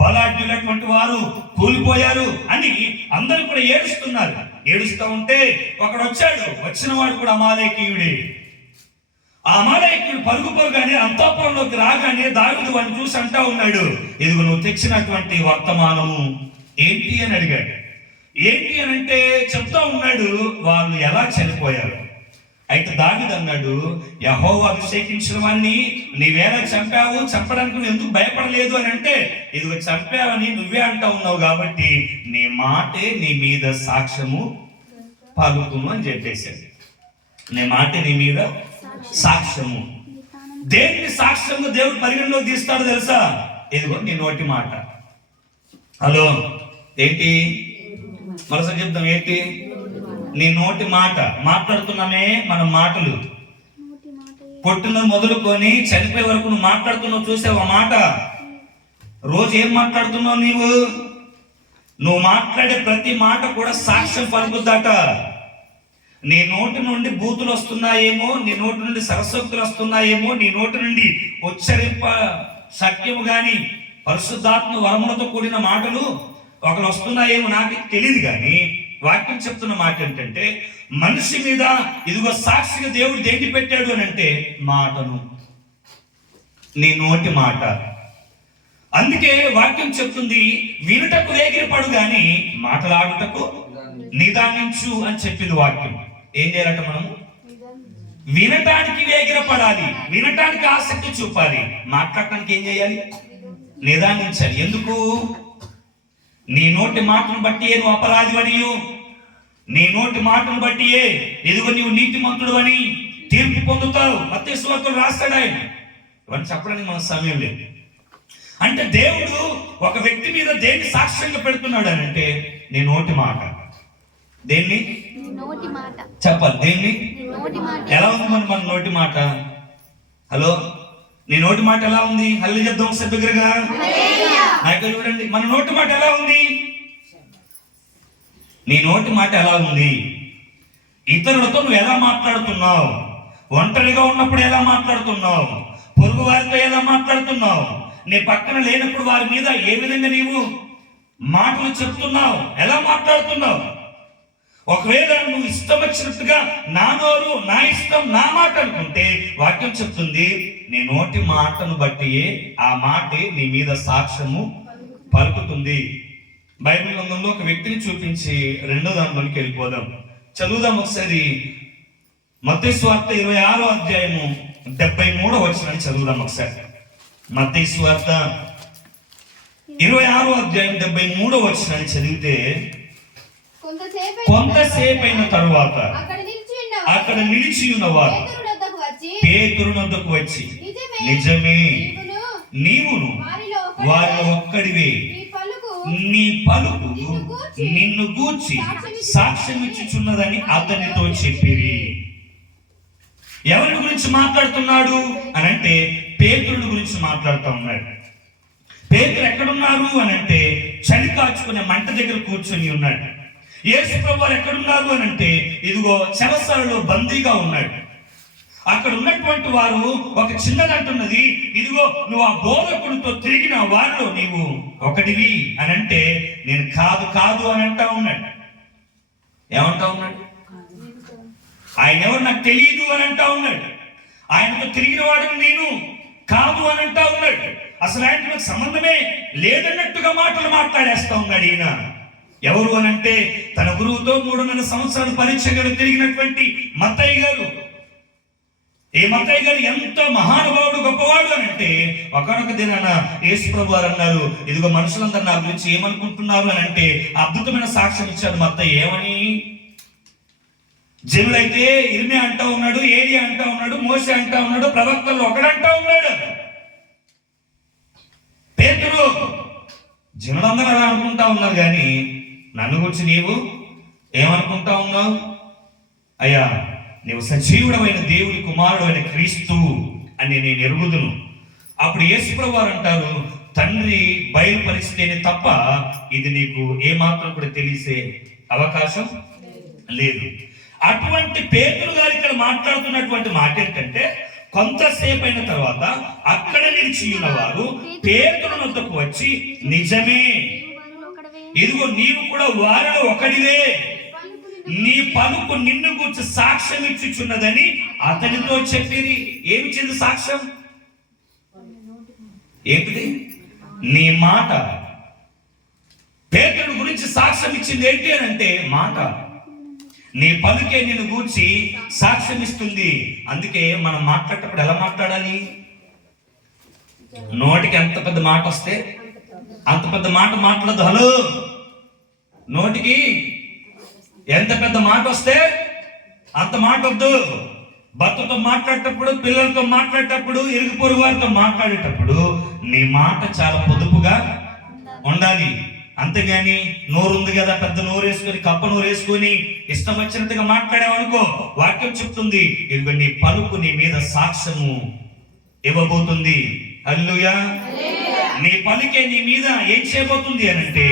బలాఢ్యులైనటువంటి వారు కూలిపోయారు అని అందరూ కూడా ఏడుస్తున్నారు. ఏడుస్తూ ఉంటే ఒకడు వచ్చాడు. వచ్చిన వాడు కూడా అమాలేకీయుడే. ఆ అమాలేకీయుడు పరుగుగానే అంతఃపురంలోకి రాగానే దావీదు వాడిని చూసి అంటా ఉన్నాడు, ఇదిగో నువ్వు తెచ్చినటువంటి వర్తమానము ఏంటి అని అడిగాడు. ఏంటి అని అంటే చెప్తా ఉన్నాడు, వాళ్ళు ఎలా చనిపోయారు. అయితే దావీదు అన్నాడు, యెహోవా అభిషేకించిన వాడిని నీవేలా చంపావు, చంపడానికి నువ్వు ఎందుకు భయపడలేదు అని అంటే, ఇదిగో చంపావని నువ్వే అంటా ఉన్నావు కాబట్టి నీ మాటే నీ మీద సాక్ష్యము పలుకును అని చెప్పేశాడు. నీ మాటే నీ మీద సాక్ష్యము. దేన్ని సాక్ష్యంగా దేవుడు పరిగణలో తీస్తాడో తెలుసా? ఇదిగో నీ నోటి మాట. హలో, ఏంటి మరోసారి చెప్తాం, ఏంటి? నీ నోటి మాట. మాట్లాడుతున్నామే మన మాటలు. పొట్టును మొదలుకొని చనిపోయే వరకు నువ్వు మాట్లాడుతున్నావు, చూసావు ఆ మాట. రోజు ఏం మాట్లాడుతున్నావు నువ్వు మాట్లాడే ప్రతి మాట కూడా సాక్ష్యం పలుకుద్దట. నీ నోటి నుండి బూతులు వస్తున్నాయేమో, నీ నోటి నుండి సరస్వతులు వస్తున్నాయేమో, నీ నోటి నుండి ఉచ్చరింప సత్యము గాని పరిశుద్ధాత్మ వరములతో కూడిన మాటలు ఒకరు వస్తున్నాయేమో నాకు తెలియదు. కానీ వాక్యం చెప్తున్న మాట ఏంటంటే, మనిషి మీద ఇదిగో సాక్షిగా దేవుడు దేన్ని పెట్టాడు అని అంటే మాటను, నీ నోటి మాట. అందుకే వాక్యం చెప్తుంది, వినుటకు వేగిరపడు గాని మాటలాడుటకు నిదానించు అని చెప్పింది వాక్యం. ఏం చేయాలంట? మనము వినటానికి వేగిరపడాలి, వినటానికి ఆసక్తి చూపాలి, మాట్లాడటానికి ఏం చేయాలి? నిదానించాలి. ఎందుకు? నీ నోటి మాటను బట్టి నువ్వు అపరాధివనియు, నీ నోటి మాటను బట్టి ఎదుగు నీవు నీతిమంతుడు అని తీర్పు పొందుతావు. మత్తయి సువార్తలో రాస్తాడు ఆయన. ఇవన్నీ చెప్పడానికి మన సమయం లేదు. అంటే దేవుడు ఒక వ్యక్తి మీద దేన్ని సాక్ష్యంగా పెడుతున్నాడు అని అంటే నీ నోటి మాట. దేన్ని చెప్పాలి? దేన్ని? ఎలా ఉంది మన నోటి మాట? హలో, నీ నోటి మాట ఎలా ఉంది? హల్లి చెప్దాం ఒకసారి దగ్గరగా. నాకు చూడండి, మన నోటి మాట ఎలా ఉంది? నీ నోటి మాట ఎలా ఉంది? ఇతరులతో నువ్వు ఎలా మాట్లాడుతున్నావు? ఒంటరిగా ఉన్నప్పుడు ఎలా మాట్లాడుతున్నావు? పొరుగు వారితో ఎలా మాట్లాడుతున్నావు? నీ పక్కన లేనప్పుడు వారి మీద ఏ విధంగా నీవు మాటలు చెప్తున్నావు? ఎలా మాట్లాడుతున్నావు? ఒకవేళ నువ్వు ఇష్టం వచ్చినట్టుగా నా నోరు, నా ఇష్టం, నా మాట అనుకుంటే వాక్యం చెప్తుంది, నీ నోటి మాటను బట్టి ఆ మాటే నీ మీద సాక్ష్యము పలుకుతుంది. బైబిల్ గ్రంథంలో ఒక వ్యక్తిని చూపించి రెండో దాంట్లోకి వెళ్ళిపోదాం. చదువుదాం ఒకసారి. మత్తయి సువార్త 26వ అధ్యాయము 73వ వచనాన్ని చదువుదాం ఒకసారి. మత్తయి సువార్త 26వ అధ్యాయం 73వ వచనాన్ని చదివితే, కొంతసేపు అయిన తరువాత అక్కడ నిలిచి ఉన్నవారు పేతురు వద్దకు వచ్చి, నిజమే, నీవును వారిలో ఒక్కడివే, నీ పలుకు నిన్ను గూర్చి సాక్ష్యం ఇచ్చుచున్నదని అతనితో చెప్పిరి. ఎవరి గురించి మాట్లాడుతున్నాడు అని అంటే పేతురుని గురించి మాట్లాడుతూ ఉన్నాడు. పేతురు ఎక్కడున్నారు అని అంటే చలి కాచుకునే మంట దగ్గర కూర్చొని ఉన్నాడు. యేసు ప్రభువు ఎక్కడున్నారు అని అంటే ఇదిగో చెరసాలలో బందీగా ఉన్నాడు. అక్కడ ఉన్నటువంటి వారు ఒక చిన్నది అంటున్నది, ఇదిగో నువ్వు ఆ బోధకుడితో తిరిగిన వారిలో నీవు ఒకటివి అని అంటే, నేను కాదు కాదు అని అంటా ఉన్నాడు. ఏమంటా ఉన్నాడు? ఆయన ఎవరు నాకు తెలియదు అని అంటా ఉన్నాడు. ఆయనతో తిరిగిన వాడు నేను కాదు అని అంటా ఉన్నాడు. అసలు ఆయనకు సంబంధమే లేదన్నట్టుగా మాటలు మాట్లాడేస్తా ఉన్నాడు ఈయన. ఎవరు అనంటే తన గురువుతో 3.5 సంవత్సరాలు పరీక్షలు తిరిగినటువంటి మత్తయ్య గారు. ఈ మత్తయ్య గారు ఎంత మహానుభావుడు, గొప్పవాడు అనంటే ఒకనొక దినాన యేసుప్రభు వారు అన్నారు, ఇదిగో మనుషులందరూ నా గురించి ఏమనుకుంటున్నారు అని అంటే అద్భుతమైన సాక్ష్యం ఇచ్చాడు మత్తయ్య. ఏమని? జనులైతే ఇర్మియా అంటా ఉన్నాడు, ఏలియా అంటా ఉన్నాడు, మోషే అంటా ఉన్నాడు, ప్రవక్తల్లో ఒకడంటా ఉన్నాడు. పేతురు, జనులందరూ అలా అనుకుంటా ఉన్నారు, కానీ నన్ను గురించి నీవు ఏమనుకుంటా ఉన్నావు? అయ్యా, నీవు సజీవుడమైన దేవుని కుమారుడు అయిన క్రీస్తు అని నేను ఎరుగుదును. అప్పుడు యేసుప్రభు వారు అంటారు, తండ్రి బయలుపరిస్తేనే తప్ప ఇది నీకు ఏమాత్రం కూడా తెలిసే అవకాశం లేదు. అటువంటి పేతురు గారు ఇక్కడ మాట్లాడుతున్నటువంటి మాట ఏంటంటే, కొంతసేపు అయిన తర్వాత అక్కడ నిలిచి ఉన్నవారు పేతురు వద్దకు వచ్చి, నిజమే, ఇదిగో నీవు కూడా వారిలో ఒకడివే, నీ పలుకు నిన్ను గురించి సాక్ష్యం ఇచ్చుచున్నదని అతనితో చెప్పిరి. ఏమి చెంది సాక్ష్యం? ఏంటిది? నీ మాట. పేతురు గురించి సాక్ష్యం ఇచ్చింది ఏంటి అని అంటే మాట. నీ పలుకే నిన్ను గూర్చి సాక్ష్యం ఇస్తుంది. అందుకే మనం మాట్లాడేటప్పుడు ఎలా మాట్లాడాలి? నోటికి ఎంత పెద్ద మాట వస్తే అంత పెద్ద మాట మాట్లాడదు. హలో, నోటికి ఎంత పెద్ద మాట వస్తే అంత మాట వద్దు. భర్తతో మాట్లాడేటప్పుడు, పిల్లలతో మాట్లాడేటప్పుడు, ఇరుగు పొరుగు వారితో మాట్లాడేటప్పుడు నీ మాట చాలా పొదుపుగా ఉండాలి. అంతేగాని నోరు ఉంది కదా, పెద్ద నోరు వేసుకొని, కప్ప నోరు వేసుకొని ఇష్టం వచ్చినట్టుగా మాట్లాడావనుకో, వాక్యం చెప్తుంది, ఇదిగో నీ పలుకు నీ మీద సాక్ష్యము ఇవ్వబోతుంది. హల్లెలూయా. నీ పలుకే నీ మీద ఏం చేయబోతుంది అని అంటే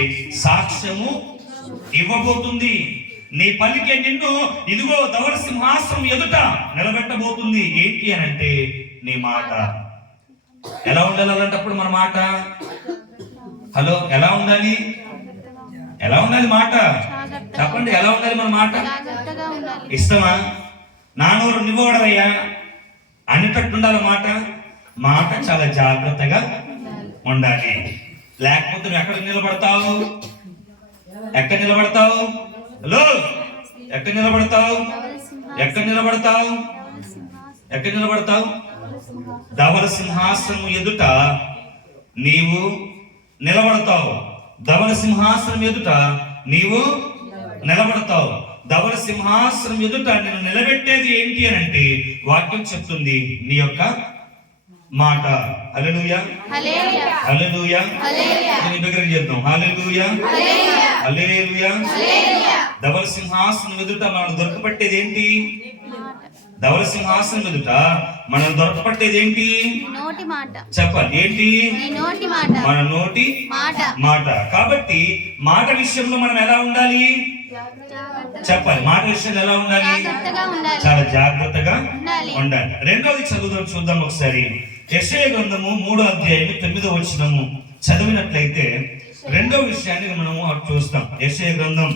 సాక్ష్యము ఇవ్వబోతుంది. నీ పలికే నిన్ను ఇదిగో ధవళ సింహాసనం ఎదుట నిలబెట్టబోతుంది. ఏంటి అని అంటే నీ మాట. ఎలా ఉండాలి అలాంటప్పుడు మన మాట? హలో, ఎలా ఉండాలి? ఎలా ఉండాలి మాట? చెప్పండి, ఎలా ఉండాలి మన మాట? ఇష్టమా? నానూరు నివ్వడవయ్యా అనేటట్టు ఉండాలి మాట. మాట చాలా జాగ్రత్తగా ఉండాలి. లేకపోతే నువ్వు ఎక్కడ నిలబడతావు? ఎక్కడ నిలబడతావు? హలో, ఎక్కడ నిలబడతావు? ఎక్కడ నిలబడతావు? ఎక్కడ నిలబడతావు? ధవళ సింహాసనం ఎదుట నీవు నిలబడతావు. ధవళ సింహాసనం ఎదుట నీవు నిలబడతావు. ధవళ సింహాసనం ఎదుట నేను నిలబెట్టేది ఏంటి అని అంటే వాక్యం చెప్తుంది, నీ యొక్క మాట. హల్లెలూయా, హల్లెలూయా. దీని దగ్గర చేద్దాం. హల్లెలూయా, హల్లెలూయా. ధవళ సింహాసనం ఎదుట మనం దొరకపట్టేది ఏంటి? ధవళ సింహాసనం ఎదుట మనం దొరకపట్టేది ఏంటి? నోటి మాట. చెప్పాలి, ఏంటి? మన నోటి మాట. కాబట్టి మాట విషయంలో మనం ఎలా ఉండాలి? చెప్పాలి, మాట విషయంలో ఎలా ఉండాలి? చాలా జాగ్రత్తగా ఉండాలి. రెండోది చూద్దాం ఒకసారి. యెషయా గ్రంథము 3వ అధ్యాయం 9వ వచనము చదివినట్లయితే రెండో విషయాన్ని మనము చూస్తాం. యెషయా గ్రంథం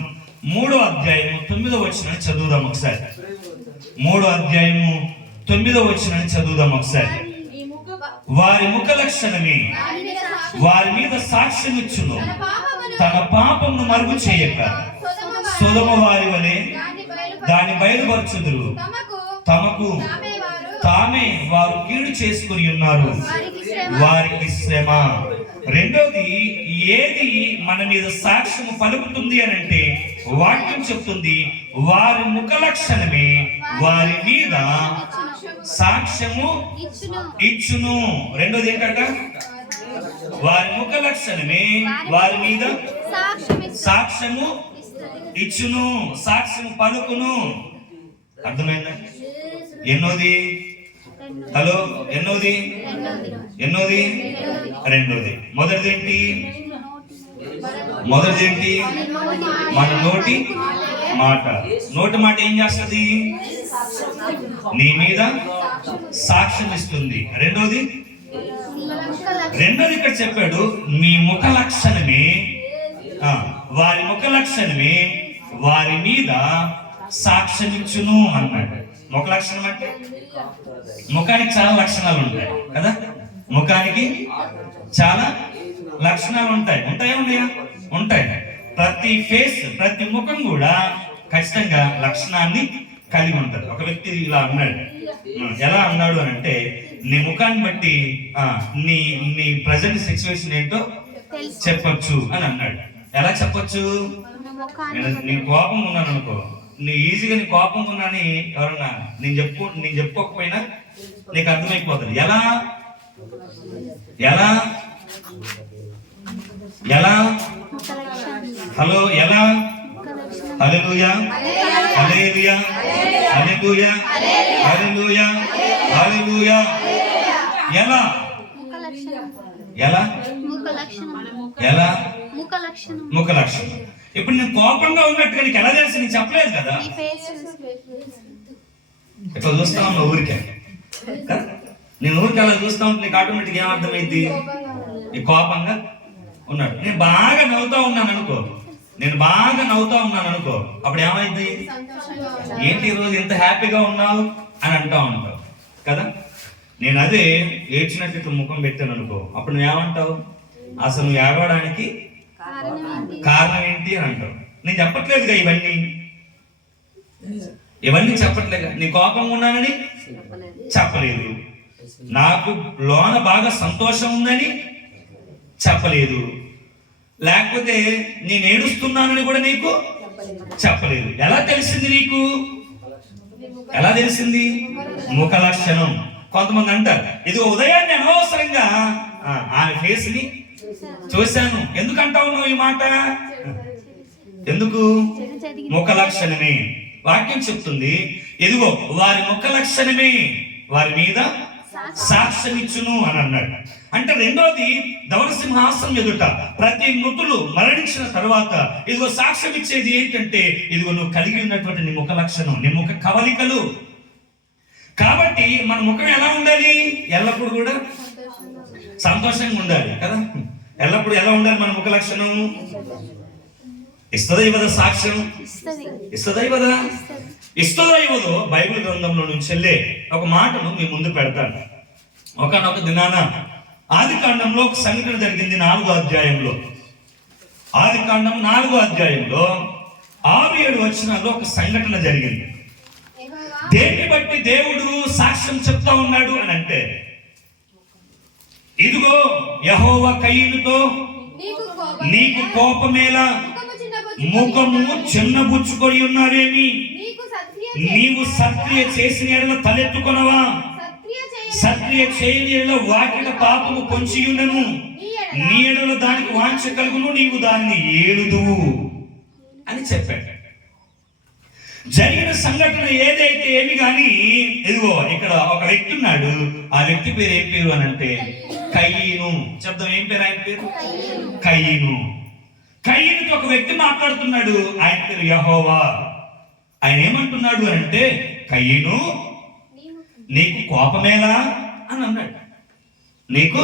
3వ అధ్యాయం 9వ వచనాన్ని చదువుదాం ఒకసారి. 3వ అధ్యాయం 9వ వచనాన్ని చదువుదాం ఒకసారి. వారి ముఖ లక్షణమే వారి మీద సాక్ష్యం ఇచ్చును, తన పాపమును మరుగు చేయక సొదొమ వారి వలె దాన్ని బయలుపరచుదురు. తమకు తామే వారు కీడు చేసుకుని ఉన్నారు, వారికి శ్రమ. రెండోది, ఏది మన మీద సాక్ష్యము పలుకుతుంది అని అంటే వాక్యం చెప్తుంది, వారి ముఖ లక్షణమే వారి మీద సాక్ష్యము ఇచ్చును. రెండోది ఏంటంట? వారి ముఖ లక్షణమే వారి మీద సాక్ష్యము ఇచ్చును, సాక్ష్యము పలుకును. అర్థమైందా? ఎన్నోది? హలో, ఎన్నోది? రెండోది. మొదటిదేంటి? మన నోటి మాట. నోటి మాట ఏం చేస్తుంది? నీ మీద సాక్ష్యం ఇస్తుంది. రెండోది ఇక్కడ చెప్పాడు, మీ ముఖ లక్షణమే వారి ముఖ లక్షణమే వారి మీద సాక్ష్యం ఇచ్చును అన్నాడు. ముఖ లక్షణం అంటే ముఖానికి చాలా లక్షణాలు ఉంటాయి కదా. ముఖానికి చాలా లక్షణాలు ఉంటాయి. ఉంటాయా? ఉంటాయి. ప్రతి ఫేస్, ప్రతి ముఖం కూడా ఖచ్చితంగా లక్షణాన్ని కలిగి ఉంటుంది. ఒక వ్యక్తి ఇలా అన్నాడు. ఎలా అన్నాడు అని అంటే, నీ ముఖాన్ని బట్టి నీ నీ ప్రజెంట్ సిచ్యువేషన్ ఏంటో చెప్పొచ్చు అని అన్నాడు. ఎలా చెప్పొచ్చు? నేను కోపం ఉన్నాను అనుకో, నీ ఈజీగా నీ కోపం ఉన్నాని ఎవరన్నా నేను చెప్పుకోకపోయినా నీకు అర్థమైపోతుంది. ఎలా ఎలా ఎలా హలో ఎలా? హల్లెలూయా హల్లెలూయా హల్లెలూయా హల్లెలూయా హల్లెలూయా. ఎలా ఎలా ఎలా? ముఖ లక్షణం. ఇప్పుడు నేను కోపంగా ఉన్నట్టుగా నీకు ఎలా తెలుసు? నేను చెప్పలేదు కదా. ఇట్లా చూస్తా ఉన్నా ఊరికే, నేను ఊరికి అలా చూస్తా ఉంటే నీకు ఆటోమేటిక్ ఏమర్థమైంది? నీ కోపంగా ఉన్నాడు. నేను బాగా నవ్వుతా ఉన్నాను అనుకో, అప్పుడు ఏమైంది? ఏంటి ఈరోజు ఎంత హ్యాపీగా ఉన్నావు అని అంటా ఉంటావు కదా. నేను అదే ఏడ్చినట్టు ఇట్లా ముఖం పెట్టాను అనుకో, అప్పుడు నువ్వేమంటావు? అసలు నువ్వు ఏడవడానికి కారణం ఏంటి అని అంటావు. నేను చెప్పట్లేదుగా ఇవన్నీ చెప్పట్లేదుగా. నీ కోపంగా ఉన్నానని చెప్పలేదు, నాకు లోన బాగా సంతోషం ఉందని చెప్పలేదు, లేకపోతే నేను ఏడుస్తున్నానని కూడా నీకు చెప్పలేదు. ఎలా తెలిసింది నీకు? ఎలా తెలిసింది? ముఖ లక్షణం. కొంతమంది అంటారు, ఇది ఉదయాన్నే అనవసరంగా ఆమె ఫేస్ ని చూశాను. ఎందుకంటావు నువ్వు ఈ మాట? ఎందుకు? ముఖ లక్షణమే. వాక్యం చెప్తుంది, ఇదిగో వారి ముఖ లక్షణమే వారి మీద సాక్ష్యం ఇచ్చును అని అన్నాడు. అంటే రెండోది, ధవళ సింహాసనం ఎదుట ప్రతి మృతులు మరణించిన తర్వాత ఇదిగో సాక్ష్యం ఇచ్చేది ఏంటంటే, ఇదిగో నువ్వు కలిగి ఉన్నటువంటి నీ ముఖ లక్షణం, నీ ముఖ కవలికలు. కాబట్టి మన ముఖం ఎలా ఉండాలి? ఎల్లప్పుడు కూడా సంతోషంగా ఉండాలి కదా. ఎల్లప్పుడు ఎలా ఉండాలి మన ముఖ లక్షణం? ఇస్తుందా ఇవ్వదా సాక్ష్యం? ఇస్తుందా ఇవ్వదా? ఇస్తుందా ఇవ్వదో బైబిల్ గ్రంథంలో నుంచి వెళ్ళే ఒక మాటను మీ ముందు పెడతాను. ఒకనొక దినాన ఆదికాండంలో ఒక సంఘటన జరిగింది. 4వ అధ్యాయంలో, ఆదికాండం 4వ అధ్యాయంలో 6-7 వచనాల్లో ఒక సంఘటన జరిగింది. దేన్ని బట్టి దేవుడు సాక్ష్యం చెప్తా ఉన్నాడు అని అంటే, ఇదిగో యెహోవా కయీనుతో నీకు కోపమేలా, ముఖము చిన్నబుచ్చుకొని ఉన్నావేమి, నీవు సత్క్రియ చేసిన ఎడల తలెత్తుకొనవా, సత్క్రియ చేయని ఎడల వాకిట పాపము పొంచి ఉన్నను, నీ ఎడల దానికి వాంఛ కలుగును, నీవు దాన్ని ఏలుదువు అని చెప్పాడు. జరిగిన సంఘటన ఏదైతే ఏమి కానీ, ఇదిగో ఇక్కడ ఒక వ్యక్తి ఉన్నాడు. ఆ వ్యక్తి పేరు ఏం పేరు అని అంటే కయీను. చెప్దాం, ఏం పేరు ఆయన పేరు? కయీను. కయీనుతో ఒక వ్యక్తి మాట్లాడుతున్నాడు, ఆయన పేరు యెహోవా. ఆయన ఏమంటున్నాడు అని అంటే, కయీను నీకు కోపమేలా అని అన్నాడు. నీకు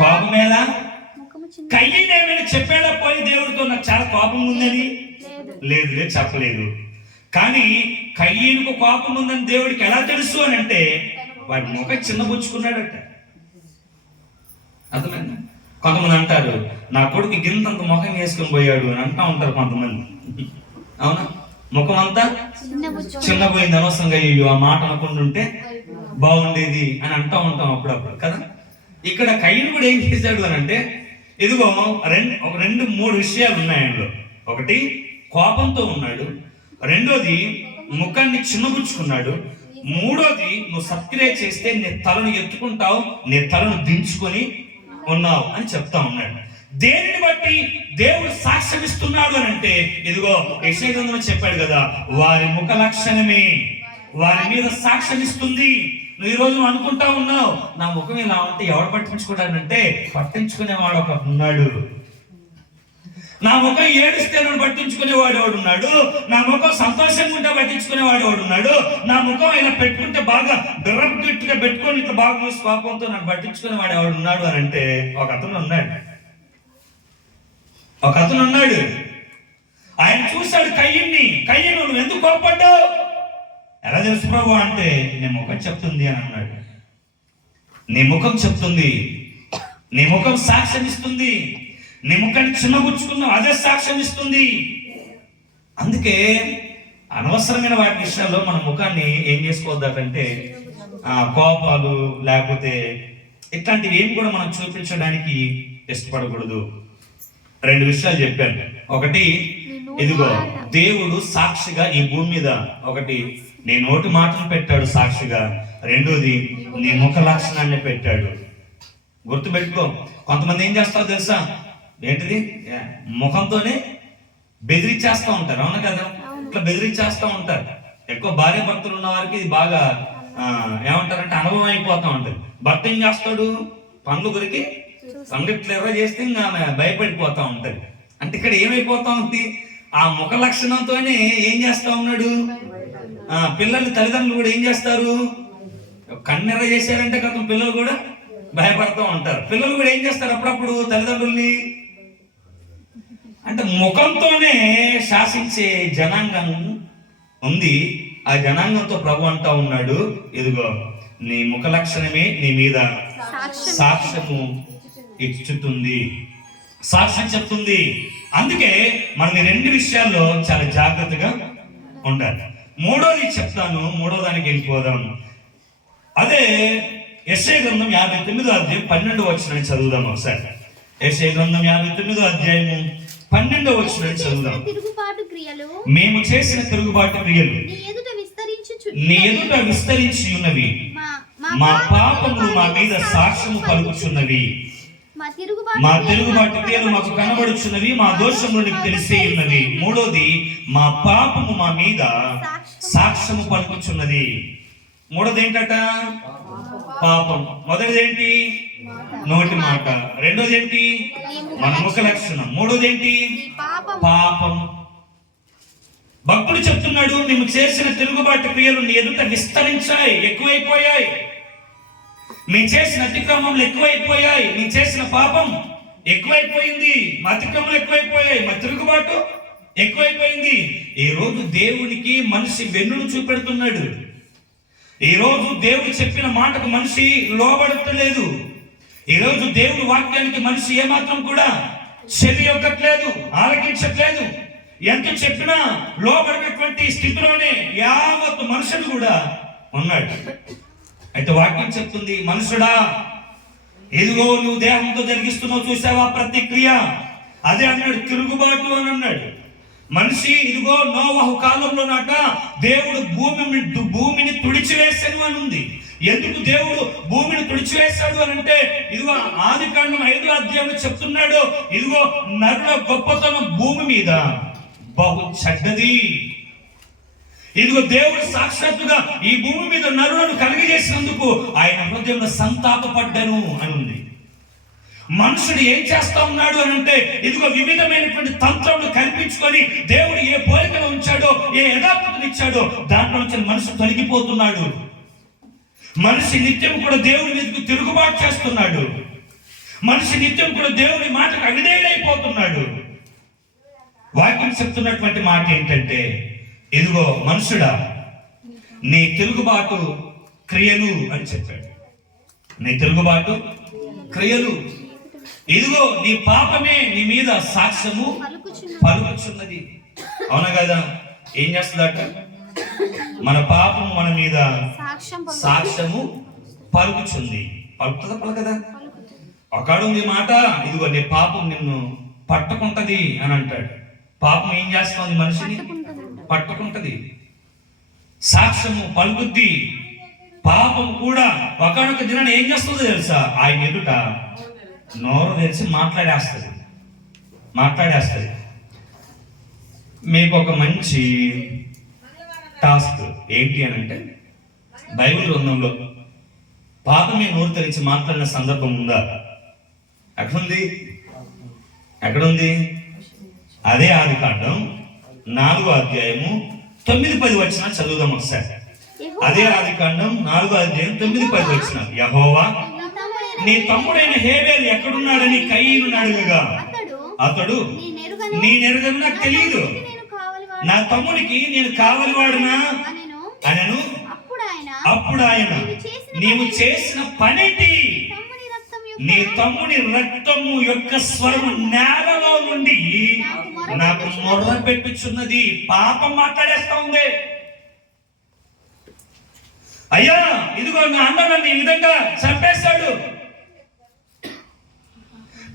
కోపమేలా? కయీను ఏమైనా చెప్పాడా పోయి దేవుడితో నాకు చాలా కోపం ఉందని? లేదు, చెప్పలేదు. కానీ కయీనుకు కోపం ఉందని దేవుడికి ఎలా తెలుసు అని అంటే, వాడి ముఖం చిన్నబుచ్చుకున్నాడట. అర్థమైందా? కొంతమంది అంటారు, నా కొడుకు గింతంత ముఖం వేసుకొని పోయాడు అని అంటా ఉంటారు కొంతమంది. అవునా? ముఖం అంతా చిన్నపోయింది, అనవసరంగా ఆ మాట అనకుండా ఉంటే బాగుండేది అని అంటా ఉంటాం అప్పుడప్పుడు కదా. ఇక్కడ కయీను కూడా ఏం చేశాడు అని అంటే, ఇదిగో 2-3 విషయాలు ఉన్నాయి ఆయనలో. ఒకటి, కోపంతో ఉన్నాడు. రెండోది, ముఖాన్ని చిన్నబుచ్చుకున్నాడు. మూడోది, నువ్వు సత్క్రియ చేస్తే నీ తలను ఎత్తుకుంటావు, నీ తలను దించుకొని ఉన్నావు అని చెప్తా ఉన్నాడు. దేనిని బట్టి దేవుడు సాక్ష్యం ఇస్తున్నాడు అని అంటే, ఇదిగో యెషయా గ్రంథంలో చెప్పాడు కదా, వారి ముఖ లక్షణమే వారి మీద సాక్ష్యం ఇస్తుంది. నువ్వు ఈ రోజు అనుకుంటా ఉన్నావు, నా ముఖం ఇలా ఉంటే ఎవడు పట్టించుకుంటానంటే, పట్టించుకునేవాడు ఒక ఉన్నాడు. నా ముఖం ఏడిస్తే నన్ను పట్టించుకునేవాడు వాడు ఉన్నాడు. నా ముఖం సంతోషంగా ఉంటే పట్టించుకునేవాడు వాడు ఉన్నాడు. నా ముఖం ఇలా పెట్టుకుంటే బాగా బిర్రగా పెట్టుకొని ఇట్లా బాగా చూసి పాపంతో నన్ను పట్టించుకునేవాడు ఎవడు ఉన్నాడు అని అంటే, ఒక అతను ఉన్నాడు. ఆయన చూశాడు కయీను నువ్వు ఎందుకు కోపడ్డావు? ఎలా తెలుసు ప్రభు అంటే, నీ ముఖం చెప్తుంది అని అన్నాడు. నీ ముఖం చెప్తుంది, నీ ముఖం సాక్ష్యం ఇస్తుంది. నీ ముఖాన్ని చిన్నబుచ్చుకున్నావు, అదే సాక్ష్యం ఇస్తుంది. అందుకే అనవసరమైన వాటి విషయాల్లో మన ముఖాన్ని ఏం చేసుకోవద్దంటే కోపాలు లేకపోతే ఇట్లాంటివి ఏం కూడా మనం చూపించడానికి ఇష్టపడకూడదు. 2 విషయాలు చెప్పాను. ఒకటి, ఇదిగో దేవుడు సాక్షిగా ఈ భూమి మీద, ఒకటి నీ నోటి మాటను పెట్టాడు సాక్షిగా, రెండోది నీ ముఖ లక్షణాన్ని పెట్టాడు. గుర్తుపెట్టుకో. కొంతమంది ఏం చేస్తారో తెలుసా, ఏంటిది ముఖంతోనే బెదిరించేస్తూ ఉంటారు, అవునా కదా? ఇట్లా బెదిరించేస్తూ ఉంటారు. ఎక్కువ భార్య భర్తలు ఉన్న వారికి ఇది బాగా ఏమంటారంటే అనుభవం అయిపోతూ ఉంటుంది. భర్త ఏం చేస్తాడు, పనులు గురికి సంగట్లు ఎవరో చేస్తే ఇంకా ఆమె భయపడిపోతూ ఉంటుంది. అంటే ఇక్కడ ఏమైపోతా ఉంది, ఆ ముఖ లక్షణంతోనే ఏం చేస్తా ఉన్నాడు. పిల్లలు తల్లిదండ్రులు కూడా ఏం చేస్తారు, కన్నెర్ర చేశారంటే కదా పిల్లలు కూడా భయపడుతూ ఉంటారు. పిల్లలు కూడా ఏం చేస్తారు అప్పుడప్పుడు తల్లిదండ్రుల్ని. అంటే ముఖంతోనే శాసించే జనాంగం ఉంది. ఆ జనాంగంతో ప్రభు అంటా ఉన్నాడు, ఇదిగో నీ ముఖ లక్షణమే నీ మీద సాక్ష్యము ఇచ్చుతుంది, సాక్ష్యం చెప్తుంది. అందుకే మనం ఈ 2 విషయాల్లో చాలా జాగ్రత్తగా ఉండాలి. మూడోది చెప్తాను, మూడో దానికి వెళ్ళిపోదాం. అదే యెషయా గ్రంథం 59వ అధ్యాయం 12వ వచనం చదువుదాం ఒకసారి. యెషయా గ్రంథం 59వ అధ్యాయము 12వ వచనం చదువుదాం. మేము చేసిన తిరుగుబాటు క్రియలు నీ ఎదుట విస్తరించి ఉన్నవి, మా పాపములు మా మీద సాక్ష్యము పలుకుచున్నవి. మా తిరుగుబాటు క్రియలు మాకు కనబడుచున్నవి, మా దోషములు నీకు తెలిసే ఉన్నవి. మూడోది, మా పాపము మా మీద సాక్ష్యము పలుకుచున్నది. మూడోది ఏంటట, పాపం. మొదటిది ఏంటి, నోటి మాట. రెండోది ఏంటి, మన ముఖ లక్షణం. మూడోది ఏంటి, పాపం. భక్తుడు చెప్తున్నాడు, మేము చేసిన తిరుగుబాటు క్రియలు నీ ఎదుట విస్తరించాయి, ఎక్కువైపోయాయి. మేము చేసిన అతిక్రమములు ఎక్కువైపోయాయి, మేము చేసిన పాపం ఎక్కువైపోయింది, మా అతిక్రమలు ఎక్కువైపోయాయి, మా తిరుగుబాటు ఎక్కువైపోయింది. ఈ రోజు దేవునికి మనిషి వెన్నును చూపెడుతున్నాడు. ఈ రోజు దేవుడు చెప్పిన మాటకు మనిషి లోబడట్లేదు. ఈ రోజు దేవుడి వాక్యానికి మనిషి ఏమాత్రం కూడా చెవి యొక్కట్లేదు, ఆలకించట్లేదు. ఎంత చెప్పినా లోబడినటువంటి స్థితిలోనే యావత్ మనుషుడు కూడా ఉన్నాడు. అయితే వాక్యం చెప్తుంది, మనుషుడా ఇదిగో నువ్వు దేహంతో జరిగిస్తున్నావు, చూసావా ప్రతిక్రియ, అదే అన్నాడు తిరుగుబాటు అని అన్నాడు. మనిషి ఇదిగో నోవహు కాలంలో నాట దేవుడు భూమిని తుడిచివేశాను అని ఉంది. ఎందుకు దేవుడు భూమిని తుడిచివేశాడు అని అంటే, ఇదిగో ఆదికాండం 5వ అధ్యాయంలో చెప్తున్నాడు, ఇదిగో నరుల గొప్పతనం భూమి మీద బహు చెడ్డది. ఇదిగో దేవుడు సాక్షాత్తుగా ఈ భూమి మీద నరులను కలిగజేసినందుకు ఆయన హృదయంలో సంతాపపడ్డను అని ఉంది. మనుషుడు ఏం చేస్తా ఉన్నాడు అని అంటే, ఇదిగో వివిధమైనటువంటి తంత్రములు కల్పించుకొని దేవుడు ఏ పోలికను ఉంచాడో, ఏ యథార్థతను ఇచ్చాడో దాంట్లో నుంచి మనిషి తొలగిపోతున్నాడు. మనిషి నిత్యం కూడా దేవుడి మీదకు తిరుగుబాటు చేస్తున్నాడు. మనిషి నిత్యం కూడా దేవుడి మాటకు అవిధేయుడైపోతున్నాడు. వాక్యం చెప్తున్నటువంటి మాట ఏంటంటే, ఇదిగో మనుషుడా నీ తిరుగుబాటు క్రియలు అని చెప్పాడు. నీ తిరుగుబాటు క్రియలు, ఇదిగో నీ పాపమే నీ మీద సాక్ష్యము పలుకుచున్నది. అవునా కదా? ఏం చేస్తుందట, మన పాపము మన మీద సాక్ష్యము పలుకుచుంది. పలుకుతుందా పలకదా? ఒకడు నీ మాట, ఇదిగో నీ పాపం నిన్ను పట్టుకుంటది అని అంటాడు. పాపం ఏం చేస్తుంది, మనిషిని పట్టుకుంటది, సాక్ష్యము పలుకుద్ది. పాపం కూడా ఒకనొక దినాన్ని ఏం చేస్తుందో తెలుసా, ఆయన ఎదుట నోరు తెరిచి మాట్లాడేస్తుంది. మీకు ఒక మంచి టాస్క్ ఏంటి అని అంటే, బైబిల్ గ్రంథంలో పాపమే నోరు తెరిచి మాట్లాడిన సందర్భం ఉందా? ఎక్కడుంది? అదే ఆదికాండం 4వ అధ్యాయము 9-10 వచనాలు చదువుదాం ఒకసారి. అదే ఆదికాండం 4వ అధ్యాయం 9-10 వచనాలు. యెహోవా నీ తమ్ముడైన హేబేలు ఎక్కడున్నాడని కయీనును అడుగగా అతడు నేనెరుగను, నాకు తెలియదు, నా తమ్ముడికి నేను కావలివాడునా అనను. అప్పుడు ఆయన నీవు చేసిన పనేంటి, నీ తమ్ముని రక్తము యొక్క స్వరం నేలలో నుండి నాకు మొర్ర పెట్టుచున్నది. పాపం మాట్లాడేస్తా ఉంది. అయ్యా ఇదిగో నా అన్న నన్ను ఈ విధంగా చంపేశాడు.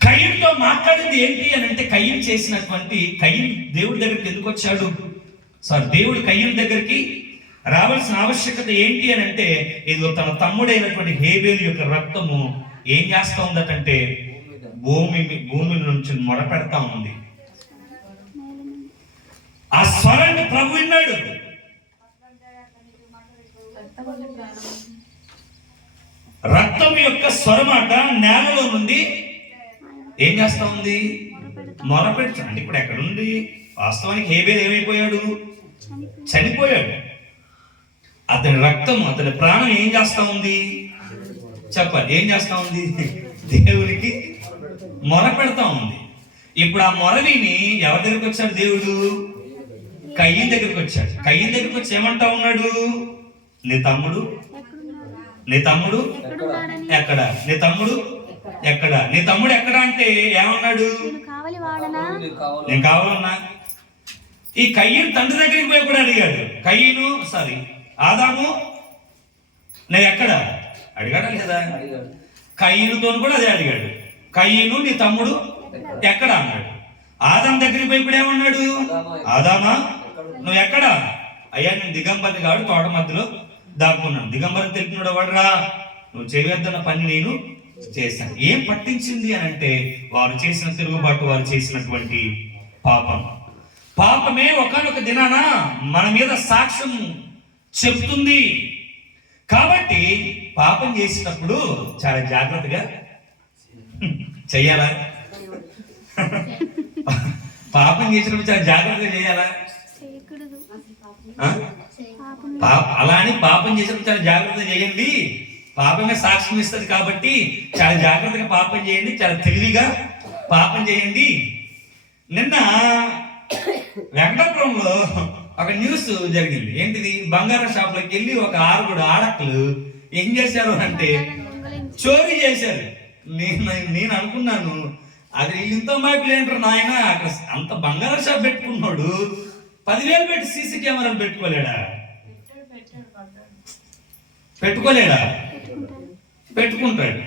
కయ్యంతో మాట్లాడింది ఏంటి అని అంటే, కయ్యం చేసినటువంటి కయ్యం దేవుడి దగ్గరికి ఎందుకు వచ్చాడు? దేవుడు కయ్యం దగ్గరికి రావాల్సిన ఆవశ్యకత ఏంటి అని అంటే, ఇదిగో తన తమ్ముడైనటువంటి హేబేలు యొక్క రక్తము ఏం చేస్తా ఉందటంటే భూమి నుంచి మొరపెడతా ఉంది. ఆ స్వరాన్ని ప్రభు విన్నాడు. రక్తం యొక్క స్వరమాట నేలలో నుండి ఏం చేస్తా ఉంది? మొరపెడుతుంది. అంటే ఇప్పుడు ఎక్కడుంది? వాస్తవానికి హేబేలు ఏమైపోయాడు? చనిపోయాడు. అతని రక్తం, అతని ప్రాణం ఏం చేస్తా ఉంది? చెప్పాలి, ఏం చేస్తా ఉంది? దేవునికి మొర పెడతా ఉంది. ఇప్పుడు ఆ మొరవిని ఎవరి దగ్గరికి వచ్చాడు దేవుడు? కయ్యన్ దగ్గరికి వచ్చాడు. కయ్యన్ దగ్గరికి వచ్చి ఏమంటా ఉన్నాడు? నీ తమ్ముడు ఎక్కడ? నీ తమ్ముడు ఎక్కడ? నీ తమ్ముడు ఎక్కడ అంటే ఏమన్నాడు? నేను కావాలన్నా. ఈ కయ్యను తండ్రి దగ్గరికి పోయి కూడా అడిగాడు. ఆదాము నేను ఎక్కడ అడిగాడా లేదా? కయ్యనుతో కూడా అదే అడిగాడు. కయ్యను నీ తమ్ముడు ఎక్కడ అన్నాడు. ఆదాం దగ్గరికి పోయి కూడా ఏమన్నాడు? ఆదామా నువ్వు ఎక్కడ? అయ్యా నేను దిగంబర్ని కాదు, తోట మధ్యలో దాక్కున్నాను. దిగంబర్ని తెలిపినాడు వాడురా, నువ్వు చేయవద్దన్న పని నేను చేశాను. ఏం పట్టించింది అని అంటే, వారు చేసిన తిరుగుబాటు, వారు చేసినటువంటి పాపమే ఒకానొక దినాన మన మీద సాక్ష్యం చెప్తుంది. కాబట్టి పాపం చేసినప్పుడు చాలా జాగ్రత్తగా చెయ్యాలా? పాపం చేసినప్పుడు చాలా జాగ్రత్తగా చేయాలా? అలా అని పాపం చేసినప్పుడు చాలా జాగ్రత్తగా చేయండి. పాపమే సాక్ష్యం ఇస్తుంది కాబట్టి చాలా జాగ్రత్తగా పాపం చేయండి, చాలా తెలివిగా పాపం చేయండి. నిన్న వెంకటాపురంలో ఒక న్యూస్ జరిగింది. ఏంటిది? బంగారం షాప్లోకి వెళ్ళి ఒక 6 ఆడకులు ఏం చేశారు అంటే చోరీ చేశారు. నేను అనుకున్నాను, అది ఇంత మైకులు ఏంటారు నాయన, అక్కడ అంత బంగారం షాప్ పెట్టుకున్నాడు 10,000 పెట్టి సీసీ కెమెరాలు పెట్టుకోలేడా? పెట్టుకుంటాడు.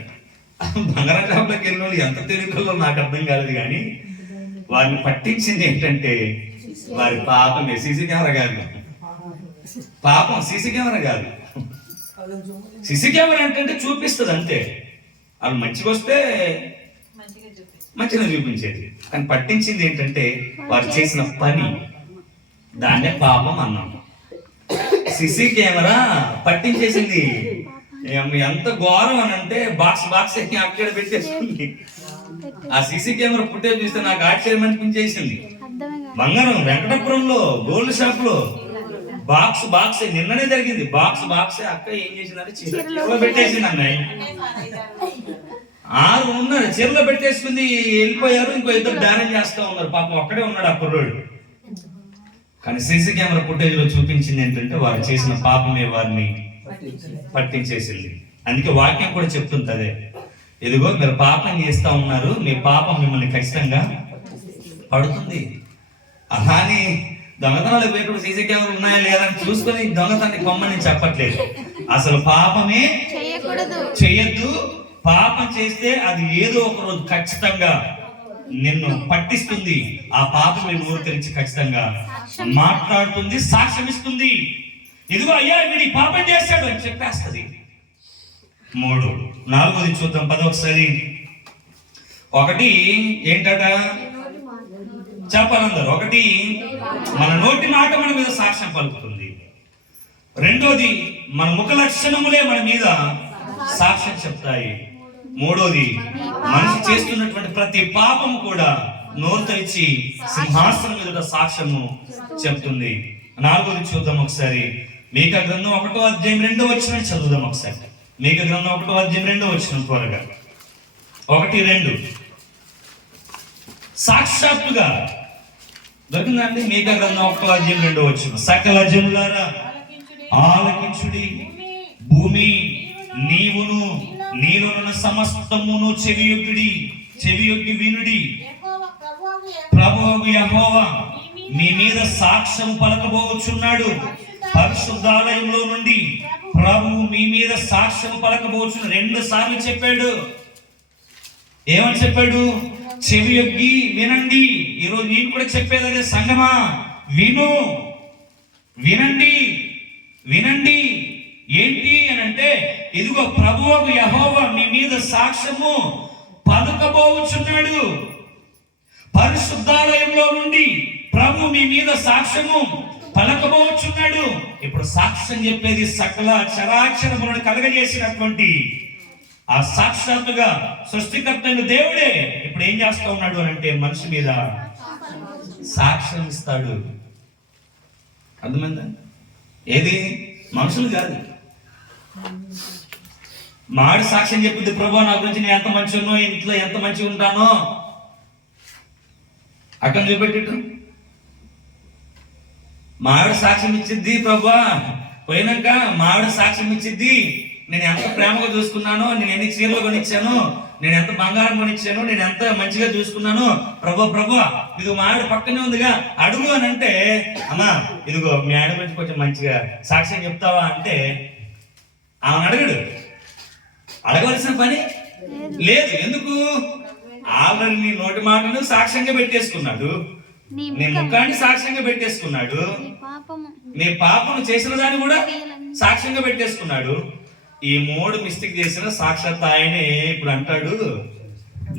బంగారం షాప్లోకి వెళ్ళిన వాళ్ళు ఎంత తెలివిలో నాకు అర్థం కాలేదు. కానీ వారిని పట్టించింది ఏంటంటే వారి పాపమే. సీసీ కెమెరా కాదు, పాపం సీసీ కెమెరా కాదు. సీసీ కెమెరా అంటే చూపిస్తుంది అంతే. వాళ్ళు మంచిగా వస్తే మంచిగా చూపించేది. కానీ పట్టించింది ఏంటంటే వారు చేసిన పని, దాన్నే పాపం అన్నాం. సీసీ కెమెరా పట్టించేసింది. ఎంత ఘోరం అని అంటే బాక్స్ అక్కడ పెట్టేసుకుంది. ఆ సీసీ కెమెరా ఫుటేజ్ చూస్తే నాకు ఆశ్చర్యం అనిపించేసింది. బంగారం వెంకటాపురంలో గోల్డ్ షాప్ లో బాక్స్ నిన్ననే జరిగింది. బాక్స్ అక్క ఏం చేసిందంటే చీరలో పెట్టేసింది. అన్నయ్య 6 ఉన్నారు, చీరలో పెట్టేసుకుంది, వెళ్ళిపోయారు. ఇంకో 2 డాన్స్ చేస్తా ఉన్నారు. పాపం ఒక్కడే ఉన్నాడు ఆ కుర్రోడు. కానీ సీసీ కెమెరా ఫుటేజ్ లో చూపించింది ఏంటంటే వారు చేసిన పాపమే వారిని పట్టించేసింది. అందుకే వాక్యం కూడా చెప్తుంది అదే, ఇదిగో మీరు పాపం చేస్తా ఉన్నారు, మీ పాపం మిమ్మల్ని ఖచ్చితంగా పడుతుంది. అలాని దొంగతనాలు పోయేటప్పుడు సీసీ కెమెరాలు ఉన్నాయా లేదా అని చూసుకొని దొంగతనాన్ని కొమ్మని చెప్పట్లేదు. అసలు పాపమే చెయ్యొద్దు. పాపం చేస్తే అది ఏదో ఒక రోజు ఖచ్చితంగా నిన్ను పట్టిస్తుంది. ఆ పాపం నోరు తెరిచి ఖచ్చితంగా మాట్లాడుతుంది, సాక్ష్యం ఇస్తుంది. ఇదిగో అయ్యా వీడి పాపం చేశాడు అని చెప్పేస్తుంది. 3, 4 చూద్దాం. 10 ఒకసారి. 1 ఏంటట చెప్పాలందరూ. 1 మన నోటి మాట మన మీద సాక్ష్యం పలుకుతుంది. 2 మన ముఖ లక్షణములే మన మీద సాక్ష్యం చెప్తాయి. 3 మనిషి చేస్తున్నటువంటి ప్రతి పాపము కూడా నోరు తెరిచి సింహాసనం మీద సాక్ష్యము చెప్తుంది. 4 చూద్దాం ఒకసారి. మీకా గ్రంథం 1వ అధ్యాయం 2వ వచనం చదువుదాం ఒకసారి. మీకా గ్రంథం 1వ అధ్యాయం 2వ వచనం త్వరగా. 1, 2 సాక్షాత్తుగా దొరికిందండి. మీకా గ్రంథం 1వ అధ్యాయం 2వ వచనం. సకల జనులారా ఆలకించుడి, భూమి నీవును నీలో ఉన్న సమస్తమును చెవియొగ్గి వినుడి. ప్రభువు యెహోవా మీ మీద సాక్ష్యం పలకబోచున్నాడు. పరిశుద్ధాలయంలో నుండి ప్రభువు మీ మీద సాక్ష్యం పలకబోచున్నాడు. 2 సార్లు చెప్పాడు. ఏమని చెప్పాడు? చెవియొగ్గి వినండి. ఈరోజు నేను కూడా చెప్పేది అదే, సంగమా వినండి. ఏంటి అని అంటే, ఇదిగో ప్రభువు యెహోవా మీ మీద సాక్ష్యము పలకబోచున్నాడు. పరిశుద్ధాలయంలో నుండి ప్రభు మీ మీద సాక్ష్యము పలకబోచున్నాడు. ఇప్పుడు సాక్ష్యం చెప్పేది సకల చరాచరములను కలగజేసినటువంటి ఆ సాక్షాత్తుగా సృష్టికర్త అయిన దేవుడే ఇప్పుడు ఏం చేస్తా ఉన్నాడు అని అంటే, మనిషి మీద సాక్ష్యం ఇస్తాడు. అర్థమైందా? ఏది? మనుషులు కాదు. మాడి సాక్ష్యం చెప్పింది, ప్రభు నా గురించి నేను ఎంత మంచి ఉన్నో, ఇంట్లో ఎంత మంచిగా ఉంటానో అక్కడ చూపెట్టు. మావిడ సాక్ష్యం ఇచ్చిద్ది, ప్రభు పోయినాక మావిడ సాక్ష్యం ఇచ్చిద్ది, నేను ఎంత ప్రేమగా చూసుకున్నానో, నేను ఎన్ని చీరలు కొనిచ్చాను, నేను ఎంత బంగారం కొనిచ్చాను, నేను ఎంత మంచిగా చూసుకున్నాను, ప్రభు ఇదిగో మా ఆవిడ పక్కనే ఉందిగా, అడుగు అని అంటే, అమ్మా ఇదిగో మీ ఆవిడ గురించి కొంచెం మంచిగా సాక్ష్యం చెప్తావా అంటే ఆమె అడగవలసిన పని లేదు. ఎందుకు? ఆల్రెడీ నీ నోటి మాటను సాక్ష్యంగా పెట్టేసుకున్నాడు, నీ ముఖాన్ని సాక్ష్యంగా పెట్టేసుకున్నాడు, నీ పాపను చేసిన దాన్ని కూడా సాక్ష్యంగా పెట్టేసుకున్నాడు. ఈ 3 మిస్టేక్ చేసిన సాక్షాత్ ఆయనే ఇప్పుడు అంటాడు,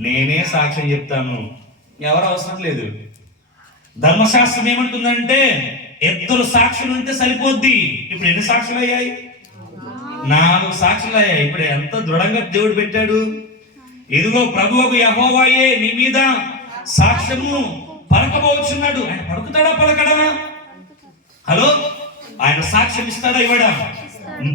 నేనే సాక్ష్యం చెప్తాను, ఎవరు అవసరం లేదు. ధర్మశాస్త్రం ఏమంటుందంటే 2 సాక్షులు ఉంటే సరిపోద్ది. ఇప్పుడు ఎన్ని సాక్షులు అయ్యాయి? 4 సాక్షులు అయ్యాయి. ఇప్పుడు ఎంత దృఢంగా దేవుడు పెట్టాడు. ఇదిగో ప్రభువు యెహోవాయే నీ మీద సాక్ష్యము పలకబోచున్నాడు. ఆయన పలుకుతాడా పలకడా? హలో, ఆయన సాక్ష్యం ఇస్తాడా ఇవ్వడా?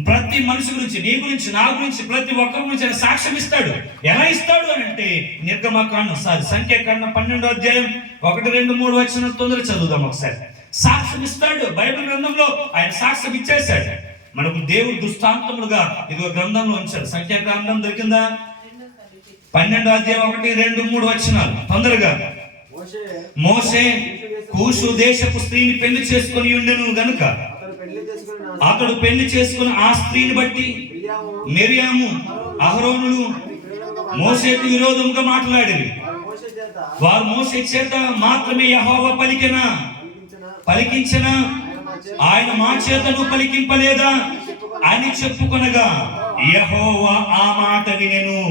ప్రతి మనిషి గురించి, నీ గురించి, నా గురించి, ప్రతి ఒక్కరి గురించి ఆయన సాక్ష్యం ఇస్తాడు. ఎలా ఇస్తాడు అని అంటే, నిర్గమకాండం సంఖ్యాకాండం 12వ అధ్యాయం 1, 2, 3 వచనం తొందరగా చదువుదాం ఒకసారి. సాక్ష్యం ఇస్తాడు. బైబిల్ గ్రంథంలో ఆయన సాక్ష్యం ఇచ్చేశాడు. మనకు దేవుడు దృష్టాంతములుగా ఇదిగో గ్రంథంలో ఉంచాడు. సంఖ్యాకాండం దొరికిందా? 12వ అధ్యాయం 1, 2, 3 వచనాలు తొందరగా. మోషే కూషు దేశపు స్త్రీని పెళ్లి చేసుకుని ఉండెను గనుక అతడు పెళ్లి చేసుకుని ఆ స్త్రీని బట్టి మిరియాము అహరోనులు మోషేకు విరోధంగా మాట్లాడారు. వారు మోషే చేత మాత్రమే యెహోవా పలికించిన ఆయన మా చేతను పలికింపలేదా అని చెప్పుకొనగా యెహోవా ఆ మాట వినెను.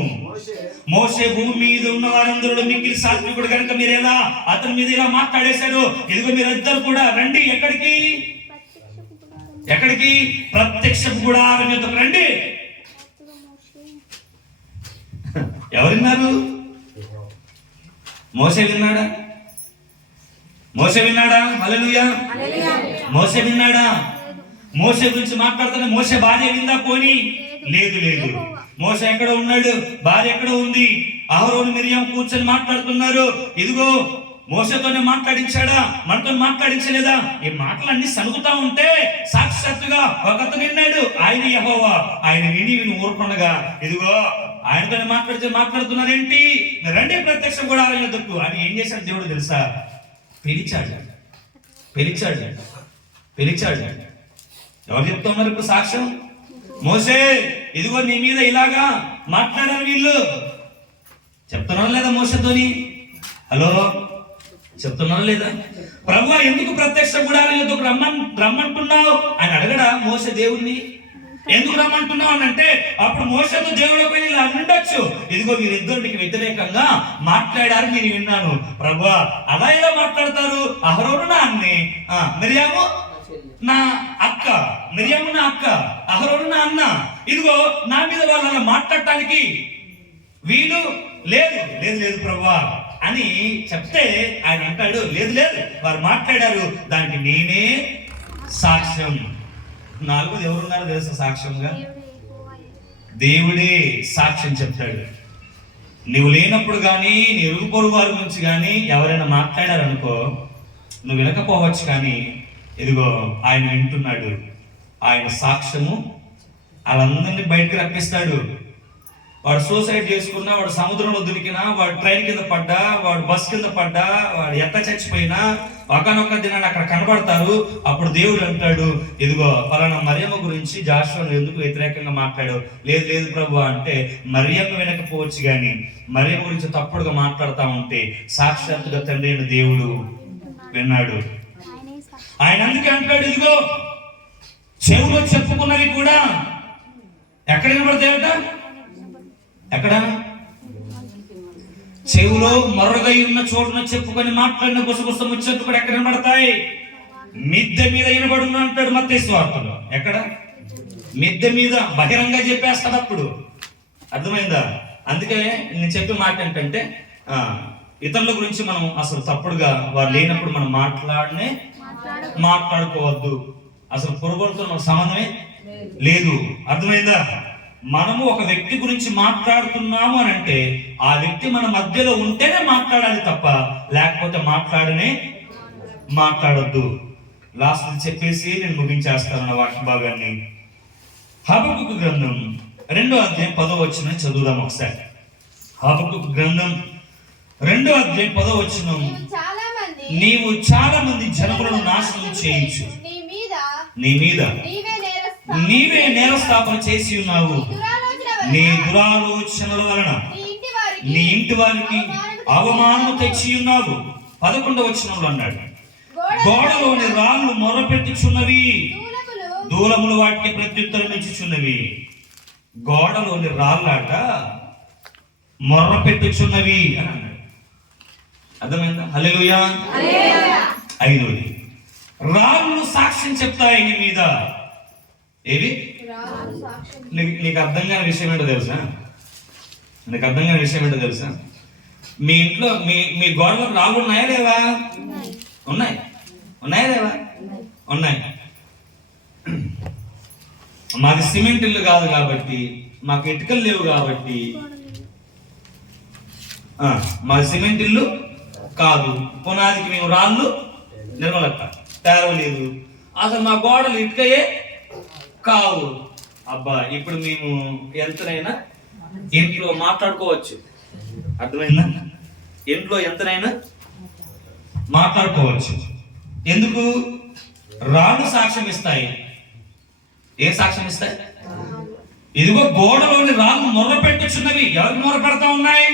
మోషే భూమి మీద ఉన్న వారందరూ మిక్కిలి సాత్వికుడు కనుక మీరు ఎలా అతని మీద ఇలా మాట్లాడేశారు. ఇదిగో మీరిద్దరు కూడా రండి. ఎక్కడికి? ప్రత్యక్ష గుడారం యొద్దకు రండి. ఎవరున్నారు? మోషే విన్నాడా? హల్లెలూయా. మోషే విన్నాడా? మోషే గురించి మాట్లాడుతున్నా. మోషే భార్య విందా? పోనీ లేదు. మోషే ఎక్కడ ఉన్నాడు? భార్య ఎక్కడ ఉంది? అహరోను మిరియాం కూర్చొని మాట్లాడుతున్నారు. ఇదిగో మోషేతోనే మాట్లాడించాడా? మనతో మాట్లాడించలేదా? ఈ మాటలన్నీ సనుగుతా ఉంటే సాక్షాత్తుగా ఒకతను విన్నాడు, ఆయన యెహోవా. ఆయన విని ఊరుకుండగా ఇదిగో ఆయనతోనే మాట్లాడుతున్నారేంటి? రండి ప్రత్యక్ష గుడారం యొద్దకు అని ఏం చేశాడు దేవుడు తెలుసా? పిలిచాడు. ఎవరు చెప్తున్నారు ఇప్పుడు సాక్ష్యం? మోషే ఇదిగో నీ మీద ఇలాగా మాట్లాడారు వీళ్ళు. చెప్తున్నారా లేదా మోషేతోని? హలో, చెప్తున్నారా లేదా? ప్రభువా ఎందుకు ప్రత్యక్ష గుడారం యొద్దకు రమ్మంటున్నావు అని అడగడా మోషే దేవుణ్ణి? ఎందుకు రమ్మంటున్నావు అని అంటే, అప్పుడు మోషేతో దేవుడికి వెళ్ళి ఇలా ఉండొచ్చు, ఇదిగో వీరిద్దరు నీకు వ్యతిరేకంగా మాట్లాడారు నేను విన్నాను. ప్రభువా అలా ఎలా మాట్లాడతారు? అహరోను నా అన్నే, మిరియాము నా అక్క, అహరోను నా అన్న. ఇదిగో నా మీద వాళ్ళు అలా మాట్లాడటానికి వీలు లేదు ప్రభువా అని చెప్తే ఆయన అంటాడు, లేదు వారు మాట్లాడారు, దానికి నేనే సాక్ష్యం. 4వది ఎవరున్నారో తెలుసా సాక్ష్యంగా? దేవుడే సాక్ష్యం చెప్తాడు. నువ్వు లేనప్పుడు కానీ నీ ఇరుగు పొరుగు వారి గురించి కానీ ఎవరైనా మాట్లాడారనుకో, నువ్వు వినకపోవచ్చు, కానీ ఇదిగో ఆయన వింటున్నాడు. ఆయన సాక్ష్యము వాళ్ళందరినీ బయటకు రప్పిస్తాడు. వాడు సూసైడ్ చేసుకున్నా, వాడు సముద్రంలో దొరికినా, వాడు ట్రైన్ కింద పడ్డా, వాడు బస్ కింద పడ్డా, వాడు ఎంత చచ్చిపోయినా ఒకనొక దినాన్ని అక్కడ కనబడతారు. అప్పుడు దేవుడు అంటాడు, ఇదిగో ఫలానా మరియమ్మ గురించి జాషువా ఎందుకు వ్యతిరేకంగా మాట్లాడు? లేదు లేదు ప్రభు అంటే, మరియమ్మ వినకపోవచ్చు కానీ మరియమ్మ గురించి తప్పుడుగా మాట్లాడుతూ ఉంటే సాక్షాత్తుగా తండ్రి అయిన దేవుడు విన్నాడు. ఆయన అందుకే అంటాడు, ఇదిగో చెవులో చెప్పుకున్నవి కూడా ఎక్కడ వినబడతాయట? ఎక్కడ? చెవులో మరొగై ఉన్న చోటున చెప్పుకొని మాట్లాడిన గుసగుస ముచ్చట్లు కూడా ఎక్కడ వినబడతాయి? మిద్దె మీద వినబడును అంటాడు మత్తయి సువార్తలో. ఎక్కడ? మిద్దె మీద బహిరంగ చెప్పేస్తాడు అప్పుడు. అర్థమైందా? అందుకే నేను చెప్పే మాట ఏంటంటే, ఇతరుల గురించి మనం అసలు తప్పుడుగా వారు లేనప్పుడు మనం మాట్లాడుకోవద్దు. అసలు పొరుగులతో మనకు సంబంధమే లేదు. అర్థమైందా? మనము ఒక వ్యక్తి గురించి మాట్లాడుతున్నాము అని అంటే ఆ వ్యక్తి మన మధ్యలో ఉంటేనే మాట్లాడాలి తప్ప లేకపోతే మాట్లాడొద్దు. లాస్ట్ చెప్పేసి నేను ముగించేస్తాను నా వాక్య భాగాన్ని. హబక్కూకు గ్రంథం 2వ అధ్యాయం 10వ వచనం చదువుదాం ఒకసారి. హబక్కూకు గ్రంథం 2వ అధ్యాయం 10వ వచనం. నీవు చాలా మంది జనములను నాశనం చేయించు, నీ మీద నీవే నేరస్థాపన చేసి ఉన్నావు. నీ దురాలోచనల వలన నీ ఇంటి వారికి అవమానము తెచ్చి ఉన్నావు. 11వ వచనంలో అన్నాడు, గోడలోని రాళ్ళు మొరపెట్టుచున్నవి, దూలములు వాటికి ప్రత్యుత్తరం ఇచ్చుచున్నవి. గోడలోని రాళ్ళాట మొర్రపెట్టుచున్నవి అని అన్నాడు. అర్థమైందా? హల్లెలూయా. 5వది, రాళ్ళు సాక్ష్యం చెప్తాయి నీ మీద. ఏవి? నీకు అర్థం కాని విషయం ఏంటో తెలుసా? మీ ఇంట్లో మీ గోడలకు రాళ్ళు ఉన్నాయా లేవా? ఉన్నాయా లేవా? ఉన్నాయి. మాది సిమెంట్ ఇల్లు కాదు కాబట్టి, మాకు ఇటుకలు లేవు కాబట్టి, మాది సిమెంట్ ఇల్లు కాదు, పునాదికి మేము రాళ్ళు నిర్మలక్క తేరవలేదు. అసలు మా గోడలు ఇటుకయే కావు. అబ్బా, ఇప్పుడు మేము ఎంతనైనా ఇంట్లో మాట్లాడుకోవచ్చు. అర్థమైందా? ఇంట్లో ఎంతనైనా మాట్లాడుకోవచ్చు. ఎందుకు? రాళ్ళు సాక్ష్యం ఇస్తాయి. ఏం సాక్ష్యం ఇస్తాయి? ఇదిగో గోడలోని రాళ్ళు మొర్ర పెట్టుచున్నవి. ఎవరికి మొర్ర పెడతా ఉన్నాయి?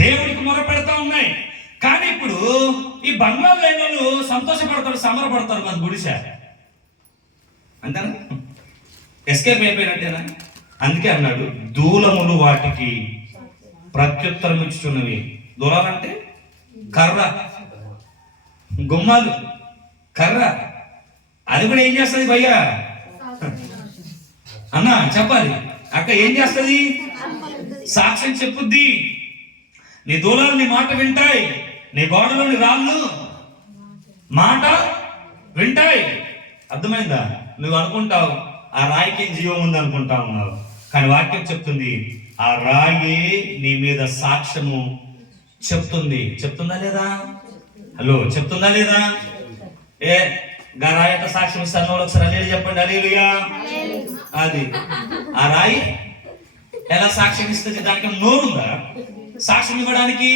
దేవుడికి మొర్ర పెడతా ఉన్నాయి. కానీ ఇప్పుడు ఈ బంగ్లాలు లేని వాళ్ళు సంతోషపడతారు, సంబరపడతారు. మన గుడిసె అంతేనా? ఎస్కేప్ అయిపోయినట్టేనా? అందుకే అన్నాడు, దూలములు వాటికి ప్రత్యుత్తరం ఇచ్చుచున్నవి. దూలాలంటే కర్ర, గుమ్మాలు కర్ర. అది కూడా ఏం చేస్తుంది భయ్యా? అన్నా చెప్పాలి. అక్క ఏం చేస్తుంది? సాక్ష్యం చెప్పుద్ది. నీ దూలాలు నీ మాట వింటాయి, నీ గోడలోని రాళ్ళు మాట వింటాయి. అర్థమైందా? నువ్వు అనుకుంటావు ఆ రాయికి జీవం ఉంది అనుకుంటా ఉన్నావు, కానీ వాక్యం చెప్తుంది ఆ రాయి నీ మీద సాక్ష్యము చెప్తుంది. చెప్తుందా లేదా? హలో, చెప్తుందా లేదా? గా రాయట సాక్ష్యం ఇస్తాను. ఒకసారి అల్లేలు చెప్పండి. హల్లెలూయా. అది ఆ రాయి ఎలా సాక్ష్యం ఇస్తుంది? దానికి నోరుందా సాక్ష్యం ఇవ్వడానికి?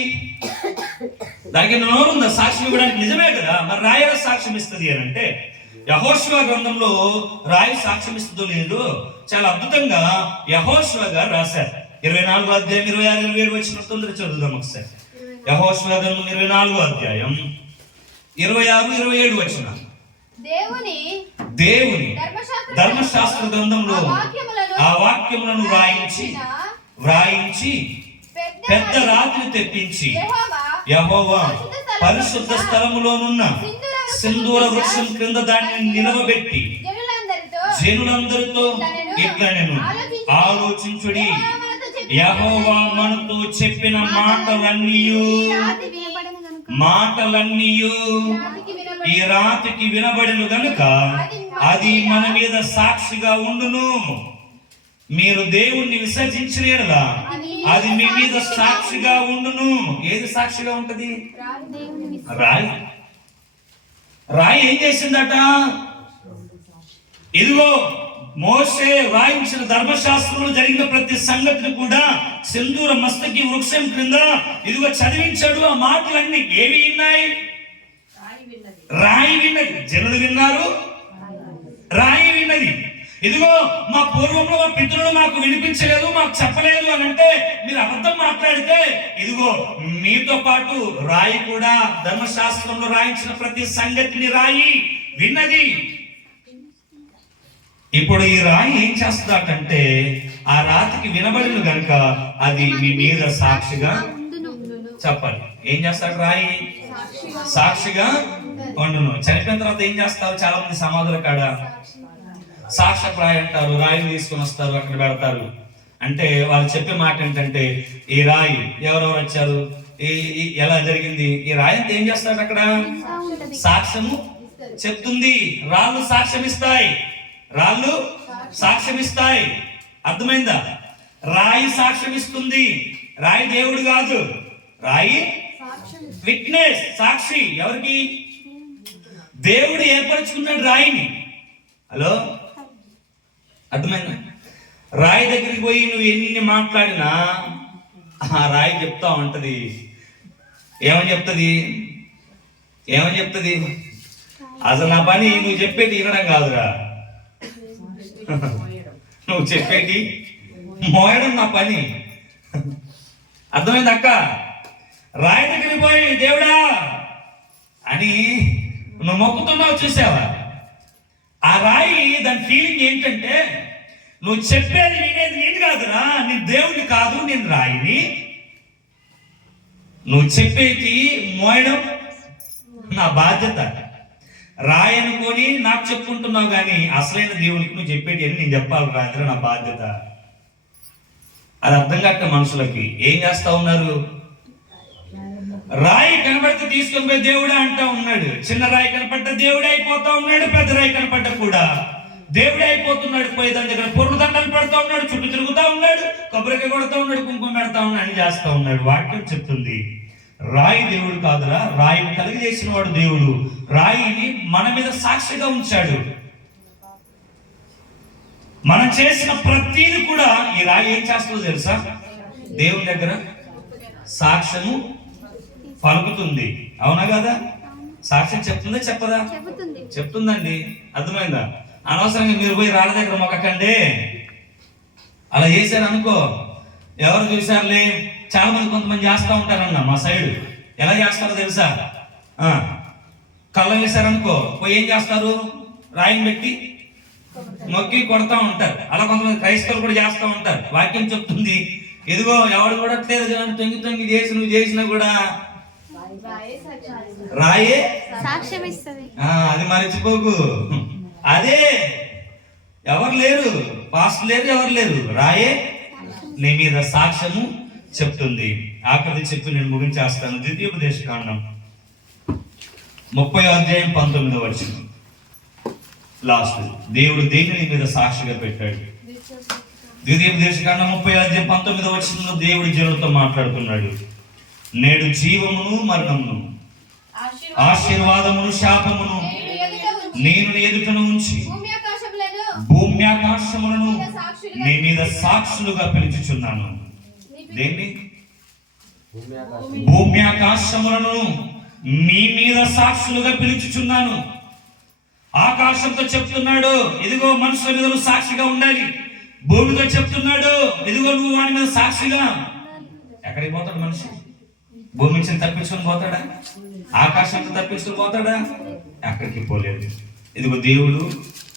దానికి నోరుందా సాక్ష్యం ఇవ్వడానికి? నిజమే కదా. మరి రాయి ఎలా సాక్ష్యం ఇస్తుంది అని అంటే, యెహోషువ గ్రంథంలో రాయి సాక్ష్యం ఇస్తుందో లేదో చాలా అద్భుతంగా యెహోషువ గారు రాశారు. 24వ అధ్యాయం 26, 27 వచ్చిన తొందర చదువుదాం ఒకసారి. యెహోషువ గ్రంథం 24వ అధ్యాయం 26, 27 వచ్చిన. దేవుని ధర్మశాస్త్ర గ్రంథంలో ఆ వాక్యములను వ్రాయించి పెద్ద రాత్రి తెప్పించి యెహోవా పరిశుద్ధ స్థలములోనున్న సింధూర వృక్షం క్రింద దాన్ని నిలవబెట్టి జనులందరితో ఇట్లా నేను ఆలోచించుడి, యెహోవా మనతో చెప్పిన మాటలన్నీ ఈ రాతికి వినబడిను గనుక అది మన మీద సాక్షిగా ఉండును. మీరు దేవుణ్ణి విసర్జించిన యెడల అది మీ మీద సాక్షిగా ఉండును. ఏది సాక్షిగా ఉంటది? రాయి ఏం చేసిందట? ఇదిగో మోషే రాయించిన ధర్మశాస్త్రంలో జరిగిన ప్రతి సంగతిని కూడా సింధూర మస్తకి వృక్షం క్రింద ఇదిగో చదివించాడు. ఆ మాటలన్నీ ఏవి విన్నాయి? రాయి విన్నది. జనులు విన్నారు, రాయి విన్నది. ఇదిగో మా పూర్వంలో మా పితరులు మాకు వినిపించలేదు, మాకు చెప్పలేదు అని అంటే మీరు అబద్ధం మాట్లాడితే, ఇదిగో మీతో పాటు రాయి కూడా ధర్మశాస్త్రంలో రాయించిన ప్రతి సంగతిని రాయి విన్నది. ఇప్పుడు ఈ రాయి ఏం చేస్తాడంటే, ఆ రాతికి వినబడిన గనుక అది మీ మీద సాక్షిగా చెప్పాలి. ఏం చేస్తాడు? రాయి సాక్షిగా ఉండును. చనిపోయిన తర్వాత ఏం చేస్తారు? చాలా మంది సమాధుల కాడ సాక్ష్యప్రాయ అంటారు. రాయిని తీసుకొని వస్తారు, అక్కడ పెడతారు. అంటే వాళ్ళు చెప్పే మాట ఏంటంటే, ఈ రాయి ఎవరెవరు వచ్చారు, ఎలా జరిగింది, ఈ రాయి అంతా ఏం చేస్తాడు? అక్కడ సాక్ష్యము చెప్తుంది. రాళ్ళు సాక్ష్యం ఇస్తాయి, రాళ్ళు సాక్ష్యం ఇస్తాయి. అర్థమైందా? రాయి సాక్ష్యం ఇస్తుంది. రాయి దేవుడు కాదు, రాయి విట్నెస్, సాక్షి. ఎవరికి? దేవుడు ఏర్పరచుకున్నాడు రాయిని. హలో, అర్థమైందా? రాయి దగ్గరికి పోయి నువ్వు ఎన్ని మాట్లాడినా ఆ రాయి చెప్తా ఉంటది. ఏమని చెప్తుంది? ఏమని చెప్తుంది? అసలు నా పని నువ్వు చెప్పేది వినడం కాదురా, నువ్వు చెప్పేది మోయడం నా పని. అర్థమైంది అక్క? రాయి దగ్గరికి పోయి దేవుడా అని నువ్వు మొక్కుతున్నావు, చూసావా? ఆ రాయి దాని ఫీలింగ్ ఏంటంటే, నువ్వు చెప్పేది వినేది నేను కాదురా, నీ దేవుడిని కాదు, నేను రాయిని. నువ్వు చెప్పేది మోయడం నా బాధ్యత. రాయి అనుకొని నాకు చెప్పుకుంటున్నావు, కానీ అసలైన దేవునికి నువ్వు చెప్పేది అని నేను చెప్పాలి. రాత్రి నా బాధ్యత. అది అర్థం కాక మనుషులకి ఏం చేస్తా ఉన్నారు? రాయి కనపడితే తీసుకొని పోయి దేవుడా అంటా ఉన్నాడు. చిన్న రాయి కనపడ్డ దేవుడే అయిపోతా ఉన్నాడు, పెద్ద రాయి కనపడ్డ కూడా దేవుడే అయిపోతున్నాడు. పోయి దాని దగ్గర పొరుగు దండలు పెడతా ఉన్నాడు, చుట్టూ తిరుగుతా ఉన్నాడు, కొబ్బరికాయ కొడతా ఉన్నాడు, కుంకుమ పెడతా ఉన్నాడు, అని చేస్తా ఉన్నాడు. వాక్యం చెప్తుంది రాయి దేవుడు కాదురా, రాయిని కలిగజేసిన వాడు దేవుడు. రాయిని మన మీద సాక్షిగా ఉంచాడు. మనం చేసిన ప్రతిది కూడా ఈ రాయి ఏం చేస్తుందో తెలుసా? దేవుని దగ్గర సాక్ష్యము పలుకుతుంది. అవునా కదా? సాక్ష్యం చెప్తుందా చెప్పదా? చెప్తుందండి. అర్థమైందా? అనవసరంగా మీరు పోయి రాళ్ళ దగ్గర మొక్కకండి. అలా చేశారు అనుకో, ఎవరు చూసారులే, చాలా మంది కొంతమంది చేస్తూ ఉంటారన్న మా సైడ్. ఎలా చేస్తారో తెలుసా? కళ్ళ వేశారనుకో పోయి ఏం చేస్తారు? రాయిని పెట్టి మొక్కి కొడతా ఉంటారు. అలా కొంతమంది క్రైస్తవులు కూడా చేస్తూ ఉంటారు. వాక్యం చెప్తుంది, ఇదిగో ఎవడు కూడా లేదు, తొంగి తొంగి చేసి నువ్వు చేసినా కూడా రాయే సాక్ష్యం ఇస్తుంది. అది మర్చిపోకు. అదే, ఎవరు లేరు, పాస్టర్ లేరు, ఎవరు లేరు, రాయే నీ మీద సాక్ష్యము చెప్తుంది. ఆఖరి చెప్పి నేను ముగించేస్తాను. ద్వితీయోపదేశకాండం 30:19 లాస్ట్. దేవుడు దేని నీ మీద సాక్షిగా పెట్టాడు? ద్వితీయోపదేశకాండం 30:19 దేవుడు జనులతో మాట్లాడుతున్నాడు. నేడు జీవమును మరణమును, ఆశీర్వాదమును శాపమును నేను ఎదుటను ఉంచి భూమి ఆకాశములను నీ మీద సాక్షులుగా పిలుచుచున్నాను. దేన్ని? భూమి ఆకాశములను మీ మీద సాక్షులుగా పిలుచుచున్నాను. ఆకాశంతో చెప్తున్నాడు, ఇదిగో మనుషుల మీద నువ్వు సాక్షిగా ఉండాలి. భూమితో చెప్తున్నాడు, ఇదిగో నువ్వు వాడి మీద సాక్షిగా. ఎక్కడికి పోతాడు మనిషి? భూమి నుంచి తప్పించుకొని పోతాడా? ఆకాశంతో తప్పించుకొని పోతాడా? ఎక్కడికి పోలేదు. ఇదిగో దేవుడు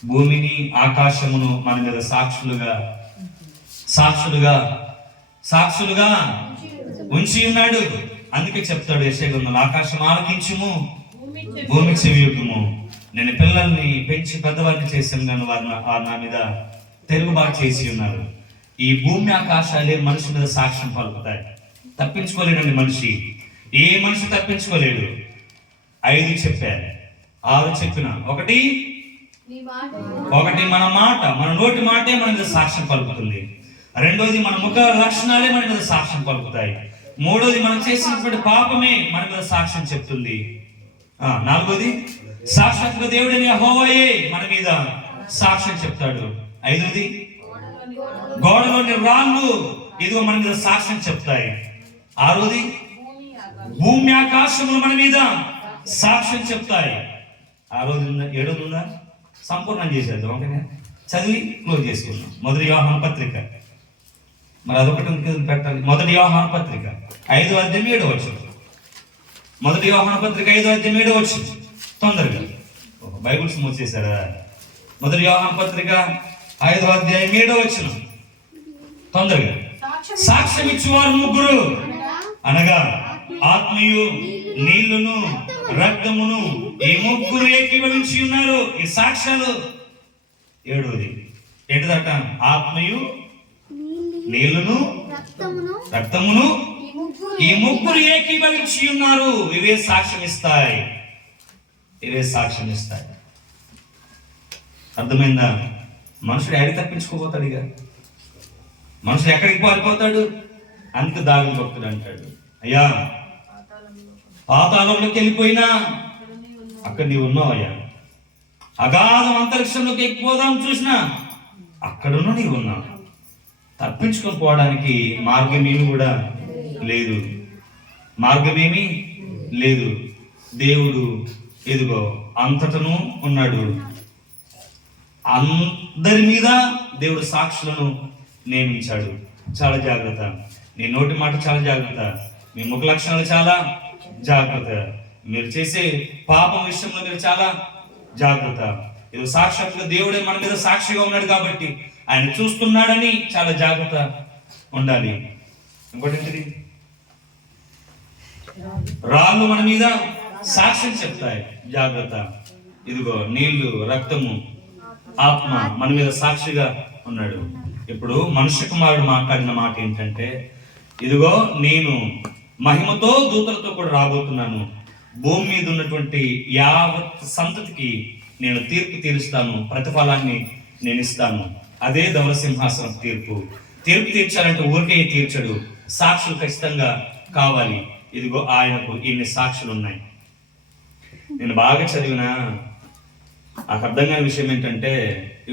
భూమిని ఆకాశమును మన మీద సాక్షులుగా ఉంచి ఉన్నాడు. అందుకే చెప్తాడు యెషయా గ్రంథంలో, ఆకాశం ఆలకించుము, భూమి చెవియొగ్గుము. నేను పిల్లల్ని పెంచి పెద్దవారిని చేశాను, కానీ వారు నా మీద తిరుగుబాటు చేసి ఉన్నారు. ఈ భూమి ఆకాశాలే మనిషి మీద సాక్ష్యం పలుకుతాయి. తప్పించుకోలేడండి మనిషి. ఏ మనిషి తప్పించుకోలేడు. 5 చెప్పారు, 6 చెప్పిన. ఒకటి మన మాట, మన నోటి మాటే మన మీద సాక్ష్యం పలుకుతుంది. రెండోది మన ముఖ లక్షణాలే మన మీద సాక్ష్యం పలుకుతాయి. మూడోది మనం చేసినటువంటి పాపమే మన మీద సాక్ష్యం చెప్తుంది. నాలుగోది సాక్షాత్తుగా దేవుడని యెహోవాయే మన మీద సాక్ష్యం చెప్తాడు. ఐదవది గోడలోని రాళ్ళు ఇదిగో మన మీద సాక్ష్యం చెప్తాయి. ఆరోది భూమి ఆకాశములు మన మీద సాక్ష్యం చెప్తాయి. ఏడోది ఉందా? సంపూర్ణం చేసేద్దాం. ఓకేనా? చదివి క్లోజ్ చేసుకుందాం. మొదటి యోహాను పత్రిక, మరి అదొకటి పెట్టాలి. మొదటి యోహాను పత్రిక 5వ అధ్యాయం 7వ వచనం. మొదటి యోహాను పత్రిక 5వ అధ్యాయం 7వ వచనం. తొందరగా బైబిల్స్ మూసేశారా? మొదటి యోహాను పత్రిక 5వ అధ్యాయం 7వ వచనం. తొందరగా. సాక్ష్యం ఇచ్చేవారు ముగ్గురు, అనగా ఆత్మయు నీళ్లును రక్తమును ఈ ముగ్గురు ఏకీభవించి ఉన్నారు. ఈ సాక్ష్యాలు. ఏడవది ఏంటిదట? ఆత్మయు నీళ్లును రక్తమును ఈ ముగ్గురు ఏకీభవించి ఉన్నారు. ఇవే సాక్ష్యం ఇస్తాయి. ఇవే సాక్ష్యం ఇస్తాయి. అర్థమైందా? మనుషుడు ఎక్కడికి తప్పించుకోపోతాడు? ఇక మనుషుడు ఎక్కడికి పారిపోతాడు? అందుకు దావిది భక్తుడు అంటాడు, అయ్యా పాతాళంలోకి వెళ్ళిపోయినా అక్కడ నీవు ఉన్నావు అయ్యా. అగాధం అంతరిక్షంలోకి ఎక్కిపోదాం చూసినా అక్కడున్న నీవు ఉన్నావు. తప్పించుకొని పోవడానికి మార్గమేమి కూడా లేదు. మార్గమేమి లేదు. దేవుడు ఎదుగో అంతటను ఉన్నాడు. అందరి మీద దేవుడు సాక్షులను నియమించాడు. చాలా జాగ్రత్త. నీ నోటి మాట చాలా జాగ్రత్త. మీ ముఖ లక్షణాలు చాలా జాగ్రత్త. మీరు చేసే పాపం విషయంలో మీరు చాలా జాగ్రత్త. ఇది సాక్షాత్తుగా దేవుడే మన మీద సాక్షిగా ఉన్నాడు కాబట్టి ఆయన చూస్తున్నాడని చాలా జాగ్రత్త ఉండాలి. ఇంకోటి ఏంటిది? రాళ్ళు మన మీద సాక్ష్యం చెప్తాయి. జాగ్రత్త. ఇదిగో నీళ్లు రక్తము ఆత్మ మన మీద సాక్షిగా ఉన్నాడు. ఇప్పుడు మనుష్య కుమారుడు మాట్లాడిన మాట ఏంటంటే, ఇదిగో నేను మహిమతో దూతలతో కూడా రాబోతున్నాను. భూమి మీద ఉన్నటువంటి యావత్ సంతతికి నేను తీర్పు తీరుస్తాను. ప్రతిఫలాన్ని నేను ఇస్తాను. అదే ధవల సింహాసనం తీర్పు. తీర్పు తీర్చాలంటే ఊరికే తీర్చడు. సాక్షులు ఖచ్చితంగా కావాలి. ఇదిగో ఆయనకు ఇన్ని సాక్షులు ఉన్నాయి. నేను బాగా చదివినా నాకు అర్థం కాని విషయం ఏంటంటే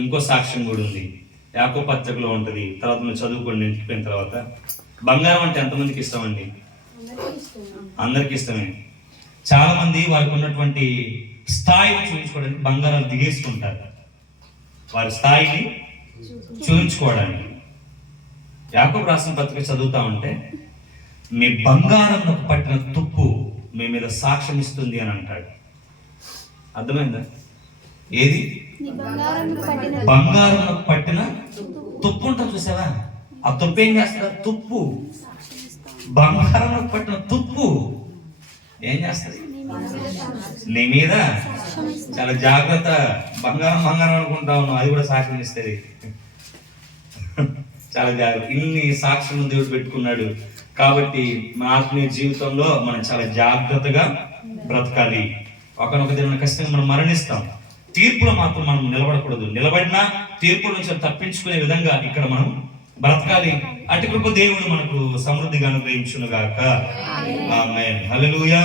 ఇంకో సాక్ష్యం కూడా ఉంది. యాకోబు పత్రికలో ఉంటుంది. తర్వాత నువ్వు చదువుకోండి ఇంటిపోయిన తర్వాత. బంగారం అంటే ఎంతమందికి ఇష్టం అండి? అందరికి ఇష్టమే. చాలా మంది వారికి ఉన్నటువంటి స్థాయిని చూపించుకోవడానికి బంగారాలు దిగేసుకుంటారు. వారి స్థాయిని చూపించుకోవడానికి. యాకోబు రాసిన పత్రిక చదువుతా ఉంటే, మీ బంగారం పట్టిన తుప్పు మీ మీద సాక్ష్యం ఇస్తుంది అని అంటాడు. అర్థమైందా? ఏది? బంగారం పట్టిన తుప్పు ఉంటుంది చూసావా? ఆ తుప్పు ఏం చేస్తారు? తుప్పు. బంగారం పట్టిన తుప్పు ఏం చేస్తుంది? నీ మీద చాలా జాగ్రత్త. బంగారం బంగారం అనుకుంటా ఉన్నావు, అది కూడా సాక్ష్యం ఇస్తుంది. చాలా జాగ్రత్త. ఇన్ని సాక్ష్యం దేవుడు పెట్టుకున్నాడు కాబట్టి మన ఆత్మీయ జీవితంలో మనం చాలా జాగ్రత్తగా బ్రతకాలి. ఒకనొక దిన ఖచ్చితంగా మనం మరణిస్తాం. తీర్పులో మాత్రం మనం నిలబడకూడదు. నిలబడినా తీర్పుల నుంచి తప్పించుకునే విధంగా ఇక్కడ మనం బ్రతకాలి. అటు కృప దేవుడు మనకు సమృద్ధిగా అనుగ్రహించును గాక. ఆమేన్. హల్లెలూయా.